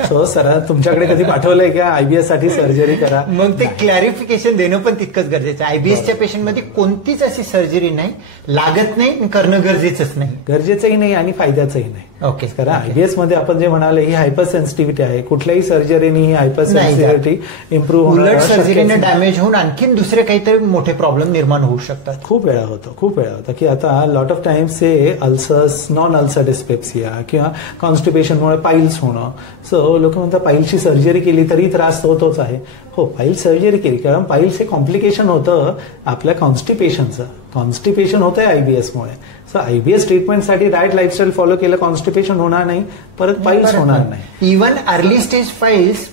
सो सर, तुमच्याकडे कधी पाठवलंय का IBS साठी सर्जरी करा? मग ते क्लॅरिफिकेशन देणं पण तितकंच गरजेचं आहे. IBSच्या पेशंटमध्ये कोणतीच अशी सर्जरी नाही, लागत नाही, करणं गरजेचंच नाही. गरजेचंही नाही आणि फायद्याचंही नाही. ओके, कारण IBS मध्ये आपण जे म्हणाले ही हायपर सेन्सिटिव्हिटी आहे. कुठल्याही सर्जरीने ही हायपर सेन्सिटिव्हिटी इम्प्रूव्ह होणार, उलट सर्जरीने डॅमेज होऊन आणखीन दुसरे काहीतरी मोठे प्रॉब्लेम निर्माण होऊ शकतात. खूप वेळा होतं की आता लॉट ऑफ टाइम्स हे अल्सर्स, नॉन अल्सर डिस्पेप्सिया किंवा कॉन्स्टिपेशनमुळे पाईल्स होणं. सो लोक म्हणतात पाईल्सची सर्जरी केली तरी त्रास होतोच आहे. हो, पाईल सर्जरी केली कारण पाईल्स हे कॉम्प्लिकेशन होतं आपल्या कॉन्स्टिपेशनचं. कॉन्स्टिपेशन होतंय आयबीएसमुळे. सो आयबीएस ट्रीटमेंटसाठी डाएट लाईफस्टाईल फॉलो केलं कॉन्स्टिपेशन होणार नाही, परत पाईल्स होणार नाही. Even early stage piles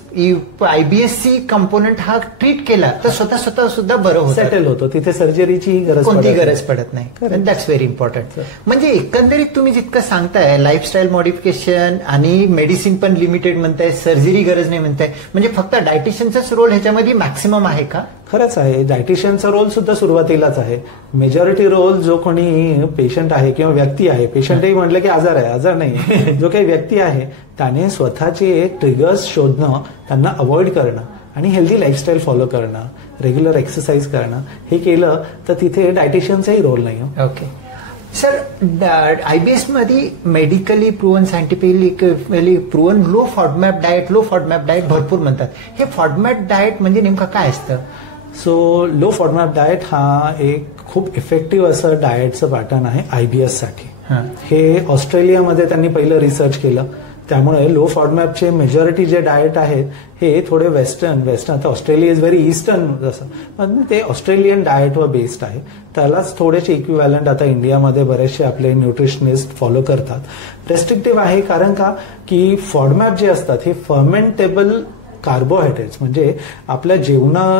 IBS C component हा ट्रीट केला तर स्वतः सुद्धा बरं होतं, सेटल होतो, तिथे सर्जरीची कोणती गरज पडत नाही. That's very important. म्हणजे एकंदरीत तुम्ही जितकं सांगताय लाईफस्टाईल मॉडिफिकेशन आणि मेडिसिन पण लिमिटेड म्हणताय, सर्जरी गरज नाही म्हणताय, म्हणजे फक्त डायटिशियनचाच रोल ह्याच्यामध्ये मॅक्सिमम आहे का? खरंच आहे, डायटिशियनचा रोल सुद्धा सुरुवातीलाच आहे. मेजॉरिटी रोल जो कोणी पेशंट आहे किंवा व्यक्ती आहे, पेशंटही म्हटलं की आजार आहे, आजार नाही, जो काही व्यक्ती आहे त्याने स्वतःचे ट्रिगर्स शोधणं, त्यांना अवॉइड करणं आणि हेल्दी लाईफस्टाईल फॉलो करणं, रेग्युलर एक्सरसाइज करणं, हे केलं तर तिथे डायटिशियनचाही रोल नाही. ओके सर, आयबीएस मध्ये medically proven, scientifically proven low FODMAP diet भरपूर म्हणतात. हे फॉडमॅप डाएट म्हणजे नेमकं काय असतं? सो लो फॉडमॅप डाएट हा एक खूप इफेक्टिव्ह असं डाएटचं पॅटर्न आहे आयबीएस साठी. हे ऑस्ट्रेलियामध्ये त्यांनी पहिलं रिसर्च केलं, त्यामुळे लो फॉडमॅपचे मेजॉरिटी जे डाएट आहेत हे थोडे वेस्टर्न आता ऑस्ट्रेलिया इज व्हेरी ईस्टर्न, जसं पण ते ऑस्ट्रेलियन डाएटवर बेस्ड आहे. त्यालाच थोडेसे इक्विव्हॅलंट आता इंडियामध्ये बरेचसे आपले न्यूट्रिशनिस्ट फॉलो करतात. रेस्ट्रिक्टिव्ह आहे कारण का की फॉडमॅप जे असतात हे फर्मेंटेबल कार्बोहायड्रेट्स, म्हणजे आपल्या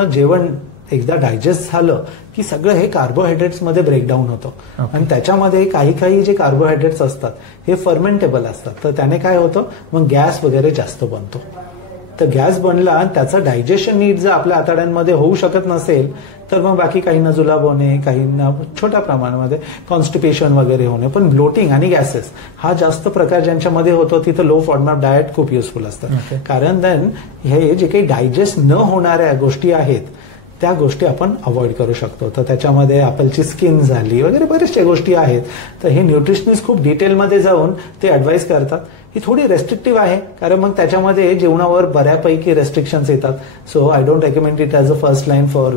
जेवण एकदा डायजेस्ट झालं की सगळं हे कार्बोहायड्रेट्समध्ये ब्रेकडाऊन होतं आणि त्याच्यामध्ये काही जे कार्बोहायड्रेट्स असतात हे फर्मेंटेबल असतात. तर त्याने काय होतं, मग गॅस वगैरे जास्त बनतो. तर गॅस बनला आणि त्याचं डायजेशन नीट जर आपल्या आतड्यांमध्ये होऊ शकत नसेल तर मग बाकी काहींना जुलाब होणे, काहींना छोट्या प्रमाणामध्ये कॉन्स्टिपेशन वगैरे होणे. पण ब्लोटिंग आणि गॅसेस हा जास्त प्रकार ज्यांच्यामध्ये होतो तिथं लो फॉडमॅप डाएट खूप युजफुल असतं. कारण देन हे जे काही डायजेस्ट न होणाऱ्या गोष्टी आहेत त्या गोष्टी आपण अवॉइड करू शकतो. तर त्याच्यामध्ये ॲपलची स्किन झाली वगैरे बऱ्याचशा गोष्टी आहेत. तर हे न्यूट्रिशनिस्ट खूप डिटेलमध्ये जाऊन ते ॲडवाईस करतात. ही थोडी रेस्ट्रिक्टिव्ह आहे कारण मग त्याच्यामध्ये जेवणावर बऱ्यापैकी रेस्ट्रिक्शन्स येतात. So I don't recommend it as a first line for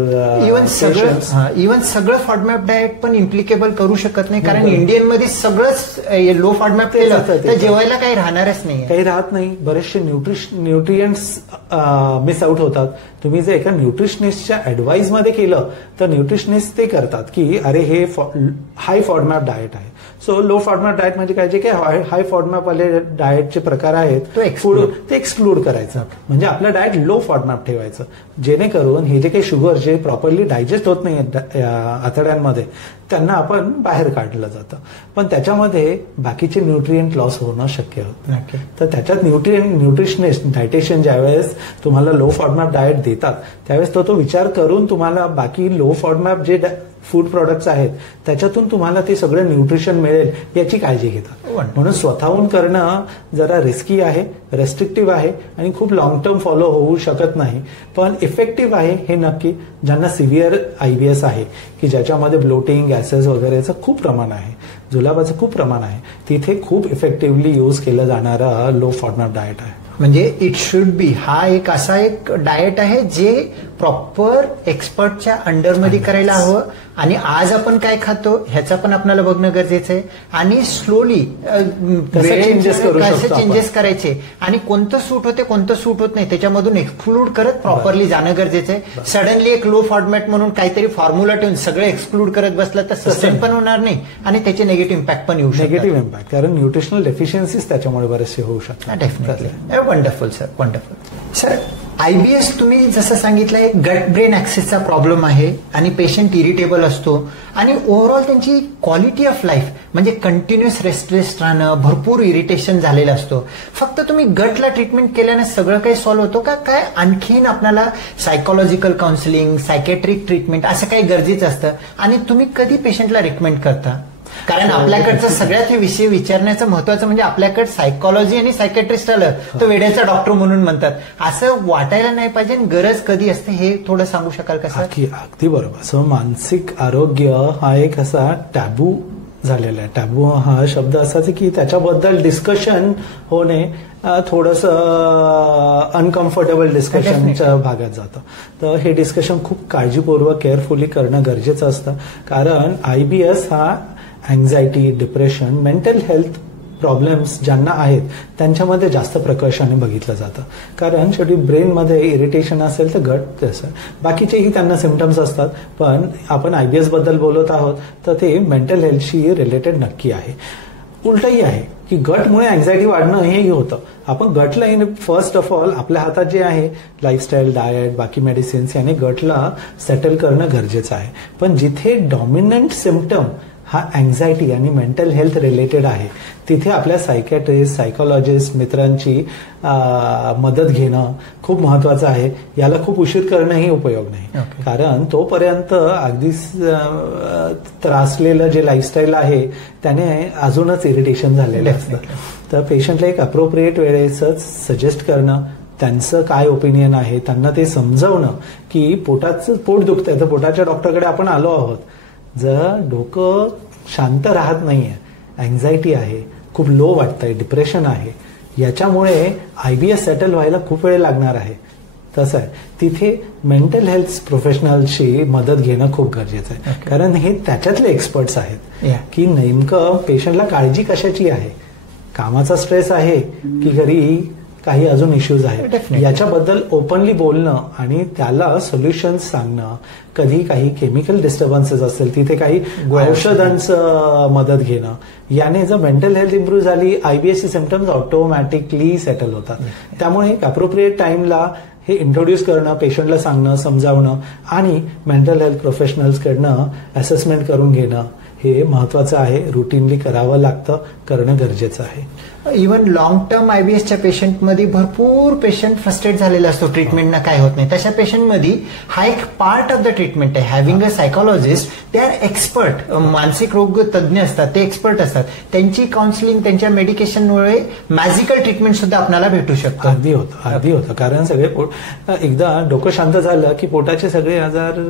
even सगळं फॉडमॅप डाएट पण इम्प्लिकेबल करू शकत नाही, कारण इंडियन मध्ये सगळंच लो फॉडमॅप केलं तर जेवायला काही राहणारच नाही, काही राहत नाही. बरेचसे न्यूट्रिएंट्स मिस आउट होतात. तुम्ही जर एका न्यूट्रिशनिस्टच्या ॲडवाईसमध्ये केलं तर न्यूट्रिशनिस्ट ते करतात की अरे हे हाय फॉडमॅप डाएट आहे. सो लो फॉडमॅप डाएट म्हणजे काय, जे काही हाय फॉडमॅप वाले डाएटचे प्रकार आहेत ते एक्सक्लूड करायचं, म्हणजे आपलं डाएट लो फॉडमॅप ठेवायचं, जेणेकरून हे जे काही शुगर जे प्रॉपरली डायजेस्ट होत नाही आतड्यांमध्ये त्यांना आपण बाहेर काढलं जातं. पण त्याच्यामध्ये बाकीचे न्यूट्रिएंट लॉस होणं शक्य होत नाही. तर त्याच्यात न्यूट्रिशनिस्ट डायटिशियन ज्यावेळेस तुम्हाला लो फॉडमॅप डाएट देतात त्यावेळेस तो विचार करून तुम्हाला बाकी लो फॉडमॅप जे फूड प्रॉडक्ट्स आहेत त्याच्यातून तुम्हाला ते सगळं न्यूट्रिशन मिळेल याची काळजी घेतात. म्हणून स्वतःहून करणं जरा रिस्की आहे, रेस्ट्रिक्टिव्ह आहे आणि खूप लॉंग टर्म फॉलो होऊ शकत नाही. पण इफेक्टिव्ह आहे हे नक्की. ज्यांना सिव्हिअर आयबीएस आहे की ज्याच्यामध्ये ब्लोटिंग, गॅसेस वगैरेचं खूप प्रमाण आहे, जुलाबाचं खूप प्रमाण आहे, तिथे खूप इफेक्टिव्हली यूज केलं जाणारा लो फॉडमॅप डाएट आहे. म्हणजे इट शुड बी हा एक असा एक डाएट आहे जे प्रॉपर एक्सपर्टच्या अंडरमध्ये करायला हवं. आणि आज आपण काय खातो ह्याचा पण आपल्याला बघणं गरजेचं आहे आणि स्लोली चेंजेस करायचे आणि कोणतं सूट होते कोणतं सूट होत नाही त्याच्यामधून एक्सक्लूड करत प्रॉपरली जाणं गरजेचं आहे. सडनली एक लो फॉडमॅट म्हणून काहीतरी फॉर्म्युला ठेवून सगळं एक्सक्लूड करत बसलं तर सस्टेन पण होणार नाही आणि त्याचे निगेटिव्ह इम्पॅक्ट पण येऊ शकतात. निगेटिव्ह इम्पॅक्ट, कारण न्यूट्रिशनल डेफिशियन्सीज त्याच्यामुळे बरेचसे होऊ शकतात. Definitely. Wonderful sir, wonderful sir. IBS तुम्ही जसं सांगितलंय गट ब्रेन ऍक्सेसचा प्रॉब्लेम आहे आणि पेशंट इरिटेबल असतो आणि ओव्हरऑल त्यांची क्वालिटी ऑफ लाईफ म्हणजे कंटिन्युअस रेस्टलेस राहणं, भरपूर इरिटेशन झालेलं असतो. फक्त तुम्ही गटला ट्रीटमेंट केल्याने सगळं काही सॉल्व्ह होतो का, काय आणखीन आपल्याला सायकोलॉजिकल काउन्सिलिंग, सायकॅट्रिक ट्रीटमेंट असं काही गरजेचं असतं आणि तुम्ही कधी पेशंटला रिकमेंड करता? कारण आपल्याकडचं सगळ्यात हे विषय विचारण्याचं महत्वाचं म्हणजे आपल्याकडे सायकोलॉजी आणि सायकॅट्रिस्ट आलं तर वेड्याचा डॉक्टर म्हणून म्हणतात, असं वाटायला नाही पाहिजे. गरज कधी असते हे थोडं सांगू शकाल का सर? अगदी बरोबर. सो मानसिक आरोग्य हा एक असा टॅबू झालेला आहे. टॅबू हा शब्द असाच की त्याच्याबद्दल डिस्कशन होणे थोडंसं अनकम्फर्टेबल डिस्कशनच्या भागात जातं. तर हे डिस्कशन खूप काळजीपूर्वक केअरफुली करणं गरजेचं असतं. कारण आयबीएस हा anxiety, depression, mental health problems ज्यांना आहेत त्यांच्यामध्ये जास्त प्रकर्षाने बघितलं जातं. कारण शेवटी ब्रेनमध्ये इरिटेशन असेल तर गट तसं बाकीचेही त्यांना सिम्पटम्स असतात. पण आपण IBS बद्दल बोलत आहोत तर ते मेंटल हेल्थशी रिलेटेड नक्की आहे. उलटही आहे की गटमुळे अँझायटी वाढणं हेही होतं. आपण गटला फर्स्ट ऑफ ऑल आपल्या हातात जे आहे लाईफस्टाईल, डाएट, बाकी मेडिसिन्स याने गटला सेटल करणं गरजेचं आहे. पण जिथे डॉमिनंट सिम्पटम हा अँझायटी आणि मेंटल हेल्थ रिलेटेड आहे तिथे आपल्या सायकॅट्रिस्ट, सायकोलॉजिस्ट मित्रांची मदत घेणं खूप महत्वाचं आहे. याला खूप उशीर करणंही उपयोग नाही. कारण तोपर्यंत अगदी त्रासलेलं जे लाईफस्टाईल आहे त्याने अजूनच इरिटेशन झालेलं असतं. तर पेशंटला एक अप्रोप्रिएट वेळेसच सजेस्ट करणं, त्यांचं काय ओपिनियन आहे त्यांना ते समजवणं की पोट दुखतंय तर पोटाच्या डॉक्टरकडे आपण आलो आहोत. जर डोकं शांत राहत नाहीये, अँझायटी आहे, खूप लो वाटतंय, डिप्रेशन आहे, याच्यामुळे IBS सेटल व्हायला खूप वेळ लागणार आहे. तसं आहे तिथे मेंटल हेल्थ प्रोफेशनलशी मदत घेणं खूप गरजेचं आहे. कारण हे त्याच्यातले एक्सपर्ट्स आहेत की नेमकं पेशंटला काळजी कशाची आहे, कामाचा स्ट्रेस आहे की घरी काही अजून इश्यूज आहेत, याच्याबद्दल ओपनली बोलणं आणि त्याला सोल्युशन्स सांगणं. कधी काही केमिकल डिस्टर्बन्सेस असेल तिथे काही औषधांचं मदत घेणं. याने जर मेंटल हेल्थ इम्प्रूव्ह झाली IBSचे सिम्पटम्स ऑटोमॅटिकली सेटल होतात. त्यामुळे एक अप्रोप्रिएट टाइमला हे इंट्रोड्यूस करणं, पेशंटला सांगणं, समजावणं आणि मेंटल हेल्थ प्रोफेशनल्सकडनं असेसमेंट करून घेणं हे महत्वाचं आहे. रुटीनली करावं लागतं, करणं गरजेचं आहे. इव्हन लॉंग टर्म IBSच्या पेशंटमध्ये भरपूर पेशंट फ्रस्ट्रेट झालेला असतो, ट्रीटमेंटना काय होत नाही. तशा पेशंटमध्ये हा एक पार्ट ऑफ द ट्रीटमेंट आहे. हॅव्हिंग अ सायकोलॉजिस्ट, ते आर एक्सपर्ट, मानसिक रोग तज्ज्ञ असतात, ते एक्सपर्ट असतात. त्यांची काउन्सिलिंग, त्यांच्या मेडिकेशनमुळे मॅजिकल ट्रीटमेंट सुद्धा आपल्याला भेटू शकतं. अगदी होतं. कारण सगळे एकदा डोकं शांत झालं की पोटाचे सगळे आजार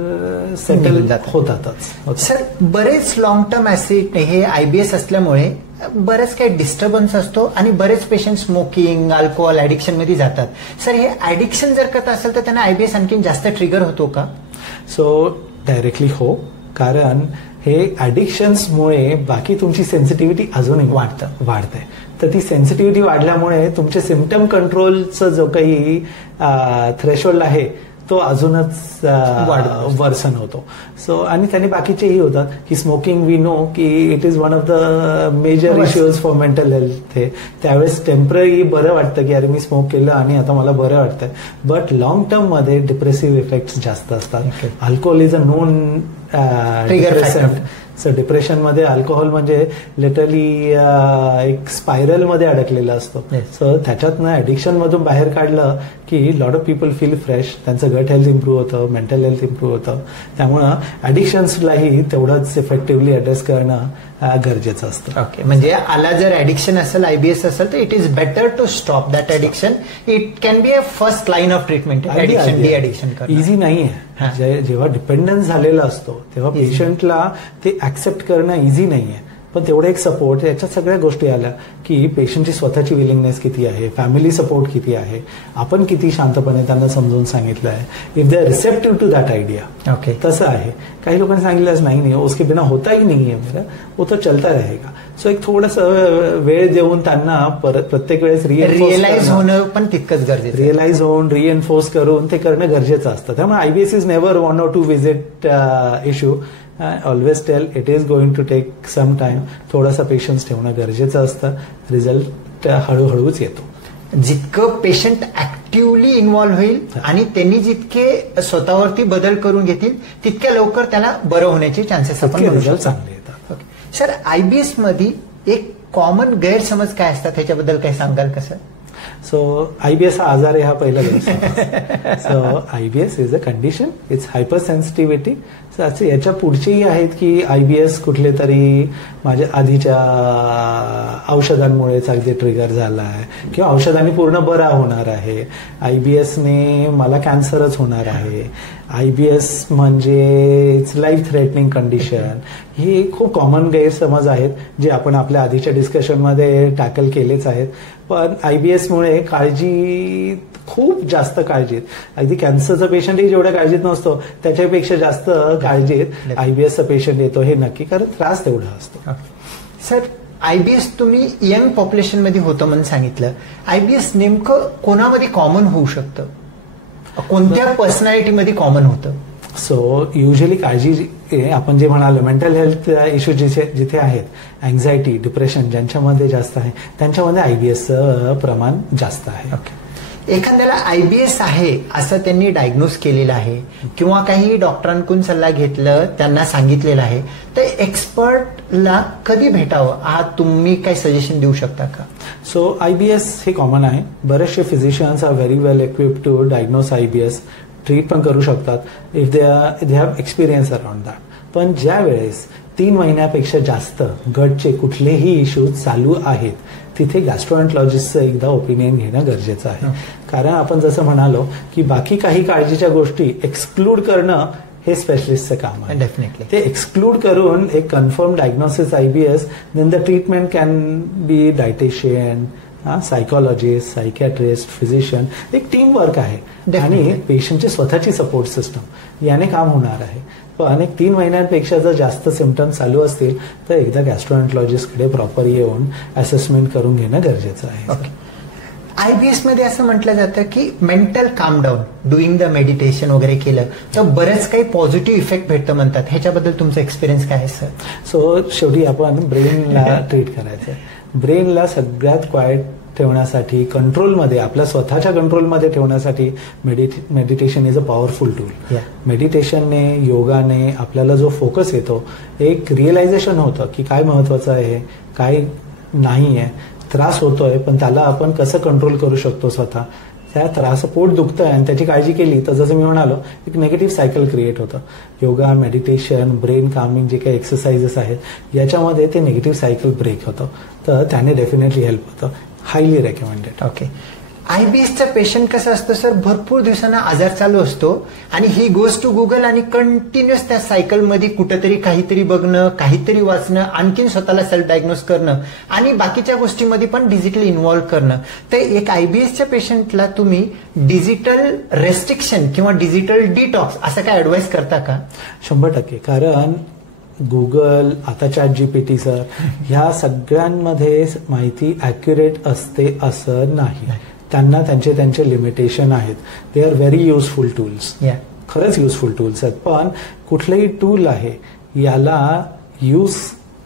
सेटल होतातच. सर, बरेच लॉंग टर्म ऍसिड हे IBS असल्यामुळे बरेच काही डिस्टर्बन्स असतो आणि बरेच पेशंट स्मोकिंग, अल्कोहोल ऍडिक्शन मध्ये जातात. सर, हे ऍडिक्शन जर करत असेल तर त्यांना IBS आणखी जास्त ट्रिगर होतो का? सो डायरेक्टली हो. कारण हे ऍडिक्शन्समुळे बाकी तुमची सेन्सिटिव्हिटी अजून वाढते. तर ती सेन्सिटिव्हिटी वाढल्यामुळे तुमचे सिम्पटम कंट्रोलचा जो काही थ्रेशोल्ड आहे तो अजूनच वर्सन होतो. सो आणि त्याने बाकीचेही होतात की स्मोकिंग वी नो की it is one of the major issues for mental health. त्यावेळेस टेम्पररी बरं वाटतं की अरे मी स्मोक केलं आणि आता मला बरं वाटतंय. बट लॉंग टर्म मध्ये डिप्रेसिव्ह इफेक्ट्स जास्त असतात. Alcohol is a known depressant. So depression मध्ये अल्कोहोल म्हणजे लिटरली एक स्पायरल मध्ये अडकलेला असतो. सो त्याच्यातनं ऍडिक्शन मधून बाहेर काढलं की lot of people feel fresh, त्यांचं गट हेल्थ इम्प्रूव्ह होतं, मेंटल हेल्थ इम्प्रूव्ह होतं. त्यामुळं ऍडिक्शन्सलाही तेवढंच इफेक्टिव्हली ऍड्रेस करणं गरजेचं असतं. ओके, म्हणजे आला जर ऍडिक्शन असेल, IBS असेल, तर it is better to stop that addiction. It can be a first line of treatment. Addiction, deaddiction easy नाहीये. जेव्हा डिपेंडन्स झालेला असतो तेव्हा पेशंटला ते ऍक्सेप्ट करणं इझी नाहीये. पण तेवढे एक सपोर्ट, याच्यात सगळ्या गोष्टी आल्या की पेशंटची स्वतःची विलिंगनेस किती आहे, फॅमिली सपोर्ट किती आहे, आपण किती शांतपणे त्यांना समजून सांगितलं आहे, if they are receptive to that idea. Okay, तसं आहे. काही लोकांनी सांगितलं नाही उसके बिना होता ही नाही आहे मेरा, वो तो चलता रहेगा. सो एक थोडंसं वेळ देऊन त्यांना परत प्रत्येक वेळेस रिअलाइज होणं पण तितकंच गरजेचं. रिअलाइज होऊन रिएन्फोर्स करून ते करणं गरजेचं असतं. त्यामुळे IBS is never 1 or 2 visit issue. Always tell it is going to take some time. थोडासा पेशन्स ठेवणं गरजेचं असतं. रिझल्ट हळूहळूच येतो. जितकं पेशंट ऍक्टिव्हली इन्व्हॉल्व्ह होईल आणि त्यांनी जितके स्वतःवरती बदल करून घेतील तितक्या लवकर त्याला बरं होण्याचे चान्सेस आपण रिझल्ट चांगले येतात. सर, IBS मध्ये एक कॉमन गैरसमज काय असतात ह्याच्याबद्दल काही सांगाल का सर? सो IBS हा आजार आहे हा पहिला गैरसमज. So IBS is a condition, it's hyper sensitivity. याच्या पुढचेही आहेत की IBS कुठले तरी माझ्या आधीच्या औषधांमुळेच अगदी ट्रिगर झाला आहे किंवा औषधांनी पूर्ण बरा होणार आहे. IBSने मला कॅन्सरच होणार आहे. IBS म्हणजे इट्स लाईफ थ्रेटनिंग कंडिशन. हे खूप कॉमन गैरसमज आहेत जे आपण आपल्या आधीच्या डिस्कशनमध्ये टॅकल केलेच आहेत. पण IBSमुळे काळजी, खूप जास्त काळजीत, अगदी कॅन्सरचा पेशंटही जेवढ्या काळजीत नसतो त्याच्यापेक्षा जास्त काळजीत IBSचा पेशंट येतो हे नक्की. कारण त्रास तेवढा असतो. सर, IBS तुम्ही यंग पॉप्युलेशन मध्ये होतं म्हणून सांगितलं. IBS नेमकं कोणामध्ये कॉमन होऊ शकतं, कोणत्या पर्सनॅलिटीमध्ये कॉमन होतं? सो युजली काळजी आपण जे म्हणालो मेंटल हेल्थ इश्यू जिथे आहेत, अँझायटी, डिप्रेशन ज्यांच्यामध्ये जास्त आहे त्यांच्यामध्ये IBSचं प्रमाण जास्त आहे. ओके. एखाद्याला IBS आहे असं त्यांनी डायग्नोज केलेलं आहे किंवा काही डॉक्टरांकडून सल्ला घेतलं, त्यांना सांगितलेलं आहे, तर एक्सपर्टला कधी भेटावं हा तुम्ही काही सजेशन देऊ शकता का? सो IBS हे कॉमन आहे. बरेचसे physicians are very well equipped to diagnose IBS, treat पण करू शकतात if they have experience around that. पण ज्या वेळेस 3 महिन्यापेक्षा जास्त गटचे कुठलेही इश्यू चालू आहेत तिथे गॅस्ट्रोएंटरॉलॉजिस्टचं एकदा ओपिनियन घेणं गरजेचं आहे. कारण आपण जसं म्हणालो की बाकी काही काळजीच्या गोष्टी एक्सक्लूड करणं हे स्पेशलिस्टचं काम आहे. डेफिनेटली ते एक्सक्लूड करून एक confirm diagnosis IBS, then the treatment can be dietitian, psychologist, psychiatrist, physician, एक टीम वर्क आहे आणि पेशंटची स्वतःची सपोर्ट सिस्टम याने काम होणार आहे. पण एक 3 महिन्यांपेक्षा जर जास्त सिम्पटम्स चालू असतील तर एकदा गॅस्ट्रोएंटरॉलॉजिस्टकडे प्रॉपर येऊन असेसमेंट करून घेणं गरजेचं आहे. IBS मध्ये असं म्हटलं जातं की मेंटल काम डाऊन, डुईंग द मेडिटेशन वगैरे केलं तर बरेच काही पॉझिटिव्ह इफेक्ट भेटतं म्हणतात. ह्याच्याबद्दल तुमचा एक्सपिरियन्स काय आहे सर? सो शेवटी आपण ब्रेनला ट्रीट करायचं. ब्रेनला सगळ्यात क्वाइट ठेवण्यासाठी, कंट्रोलमध्ये, आपल्या स्वतःच्या कंट्रोलमध्ये ठेवण्यासाठी meditation is a powerful tool. मेडिटेशनने, योगाने आपल्याला जो फोकस येतो, एक रिअलायझेशन होतं की काय महत्वाचं आहे, काय नाही आहे, त्रास होतोय पण त्याला आपण कसं कंट्रोल करू शकतो स्वतः. त्या त्रास, पोट दुखतंय आणि त्याची काळजी केली तर जसं मी म्हणालो एक निगेटिव्ह सायकल क्रिएट होतं. योगा, मेडिटेशन, ब्रेन कामिंग जे काही एक्सरसाइजेस आहेत याच्यामध्ये ते निगेटिव्ह सायकल ब्रेक होतं, तर त्याने डेफिनेटली हेल्प होतं. Highly recommended. ओके. IBSचा पेशंट कसं असतं सर, भरपूर दिवसांना आजार चालू असतो आणि ही गोज टू गुगल आणि कंटिन्युअस त्या सायकलमध्ये कुठंतरी काहीतरी बघणं, काहीतरी वाचणं, आणखीन स्वतःला सेल्फ डायग्नोज करणं आणि बाकीच्या गोष्टींमध्ये पण डिजिटल इन्व्हॉल्व्ह करणं. तर एक IBSच्या पेशंटला तुम्ही डिजिटल रेस्ट्रिक्शन किंवा डिजिटल डिटॉक्स असं काय ऍडवाइस करता का? 100%. कारण गुगल, आता ChatGPT सर, ह्या सगळ्यांमध्ये माहिती ॲक्युरेट असते असं नाही. त्यांना त्यांचे लिमिटेशन आहेत. They are very useful tools. खरंच युजफुल टूल्स आहेत. पण कुठलंही टूल आहे याला यूज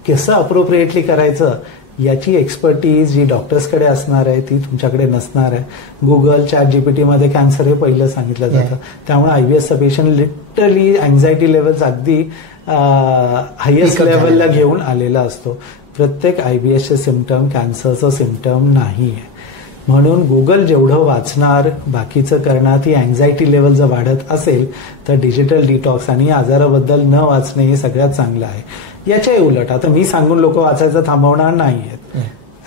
कसं अप्रोप्रिएटली करायचं याची एक्सपर्टीज जी डॉक्टर्सकडे असणार आहे ती तुमच्याकडे नसणार आहे. गुगल, ChatGPT मध्ये कॅन्सर हे पहिलं सांगितलं जातं. त्यामुळे IBSचा पेशंट लिटरली अँझायटी लेवल्स अगदी हायएस्ट लेवलला घेऊन आलेला असतो. प्रत्येक IBSचे सिम्पटम कॅन्सरचं सिम्पटम नाही आहे. म्हणून गुगल जेवढं वाचणार, बाकीचं करणार, ती अँझायटी लेवल जर वाढत असेल तर डिजिटल डिटॉक्स आणि आजाराबद्दल न वाचणे हे सगळ्यात चांगलं आहे. याच्या उलट आता मी सांगून लोक वाचायचं थांबवणार नाहीयेत,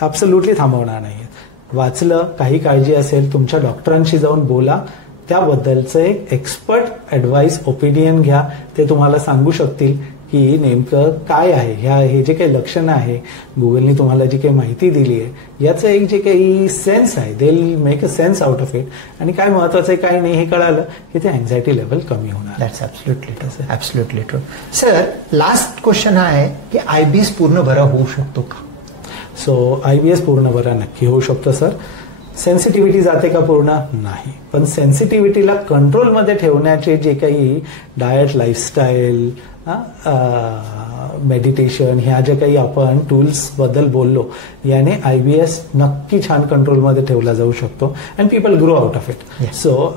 ऍब्सोल्युटली थांबवणार नाहीयेत. वाचलं, काही काळजी असेल तुमच्या डॉक्टरांशी जाऊन बोला, त्याबद्दलचं एक एक्सपर्ट ऍडवाइस, ओपिनियन घ्या. ते तुम्हाला सांगू शकतील की नेमकं काय आहे, हे जे काही लक्षणं आहे, गुगलनी तुम्हाला जी काही माहिती दिली आहे याचं एक जे काही सेन्स आहे, they will make a sense out of it. आणि काय महत्वाचं आहे काय नाही हे कळालं की ते अँझायटी लेवल कमी होणार. That's absolutely true. Sir, last question हा आहे की IBS पूर्ण बरा होऊ शकतो का? सो IBS पूर्ण बरा नक्की होऊ शकतो सर. सेन्सिटिव्हिटी जाते का पूर्ण? नाही. पण सेन्सिटिव्हिटीला कंट्रोलमध्ये ठेवण्याचे जे काही डाएट, लाईफस्टाईल, मेडिटेशन, ह्या जे काही आपण टूल्स बद्दल बोललो याने IBS नक्की छान कंट्रोलमध्ये ठेवला जाऊ शकतो and people grow out of it. So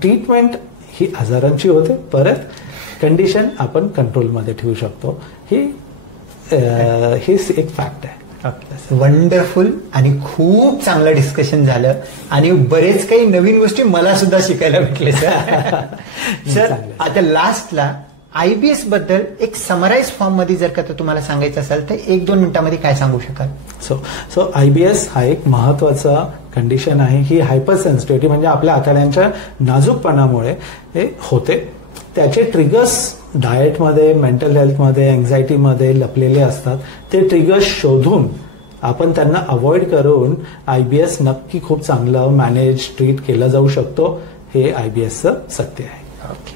treatment ही आजारांची होते, परत कंडिशन आपण कंट्रोलमध्ये ठेवू शकतो. हे एक फॅक्ट आहे. वंडरफुल आणि खूप चांगलं डिस्कशन झालं आणि बरेच काही नवीन गोष्टी मला सुद्धा शिकायला भेटले सर. आता लास्टला IBS बद्दल एक समराइज फॉर्म मध्ये जर का तुम्हाला सांगायचं असेल तर 1-2 मिनिटांमध्ये काय सांगू शकाल? सो IBS हा एक महत्वाचा कंडिशन आहे. ही हायपर सेन्सिटिव्हिटी म्हणजे आपल्या आतड्यांच्या नाजूकपणामुळे हे होते. त्याचे ट्रिगर्स डाएटमध्ये, मेंटल हेल्थमध्ये, अँझायटीमध्ये लपलेले असतात. ते ट्रिगर्स शोधून आपण त्यांना अवॉइड करून IBS नक्की खूप चांगलं मॅनेज, ट्रीट केलं जाऊ शकतो. हे IBSचं सत्य आहे.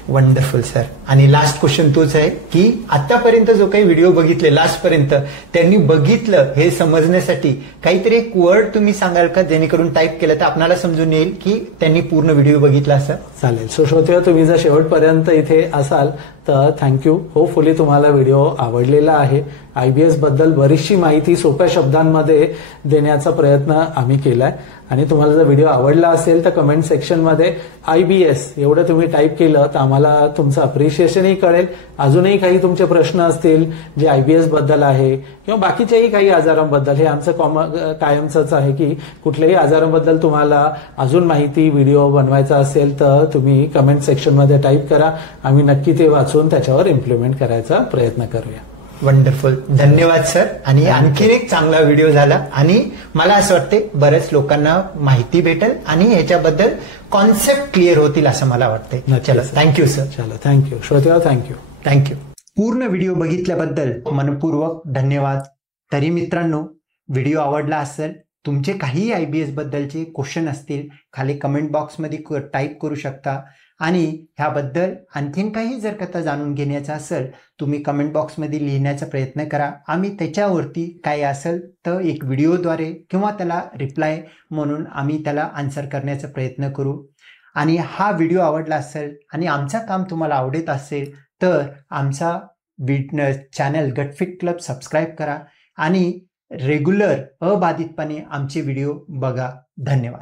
Wonderful sir. आणि लास्ट क्वेश्चन तोच आहे की आतापर्यंत जो काही व्हिडिओ बघितले लास्ट पर्यंत त्यांनी बघितलं हे समजण्यासाठी काहीतरी एक वर्ड तुम्ही सांगाल का, जेणेकरून टाईप केलं तर आपल्याला समजून येईल की त्यांनी पूर्ण व्हिडिओ बघितला असं. चालेल. सो श्रोते, तुम्ही जर शेवटपर्यंत इथे असाल तर थँक्यू. होपफुली तुम्हाला व्हिडिओ आवडलेला आहे. IBS बद्दल बरीचशी माहिती सोप्या शब्दांमध्ये देण्याचा प्रयत्न आम्ही केलाय. आणि तुम्हाला जर व्हिडिओ आवडला असेल तर कमेंट सेक्शनमध्ये IBS एवढं तुम्ही टाईप केलं तर आम्हाला तुमचं अप्रिशिएशनही कळेल. अजूनही काही तुमचे प्रश्न असतील जे IBS बद्दल आहे किंवा बाकीच्याही काही आजारांबद्दल, हे आमचं कायमचंच आहे की कुठल्याही आजारांबद्दल तुम्हाला अजून माहिती व्हिडिओ बनवायचा असेल तर तुम्ही कमेंट सेक्शनमध्ये टाईप करा. आम्ही नक्की ते वाचून त्याच्यावर इम्प्लिमेंट करायचा प्रयत्न करूया. वंडरफुल. धन्यवाद सर. आणि आणखीन एक चांगला व्हिडिओ झाला आणि मला असं वाटते बऱ्याच लोकांना माहिती भेटेल आणि ह्याच्याबद्दल कॉन्सेप्ट क्लिअर होतील असं मला वाटतंय. चला, थँक्यू सर. चला, थँक्यू श्रोतेला. थँक्यू. पूर्ण व्हिडिओ बघितल्याबद्दल मनपूर्वक धन्यवाद. तरी मित्रांनो, व्हिडिओ आवडला असेल, तुमचे काही IBS बद्दलचे क्वेश्चन असतील खाली कमेंट बॉक्समध्ये टाईप करू शकता. आणि ह्याबद्दल आणखीन काही जर कथा जाणून घेण्याचं असेल तुम्ही कमेंट बॉक्समध्ये लिहिण्याचा प्रयत्न करा. आम्ही त्याच्यावरती काय असेल तर एक व्हिडिओद्वारे किंवा त्याला रिप्लाय म्हणून आम्ही त्याला आन्सर करण्याचा प्रयत्न करू. आणि हा व्हिडिओ आवडला असेल आणि आमचं काम तुम्हाला आवडत असेल तर आमचा चॅनल गटफिट क्लब सबस्क्राईब करा आणि रेग्युलर अबाधितपणे आमचे व्हिडिओ बघा. धन्यवाद.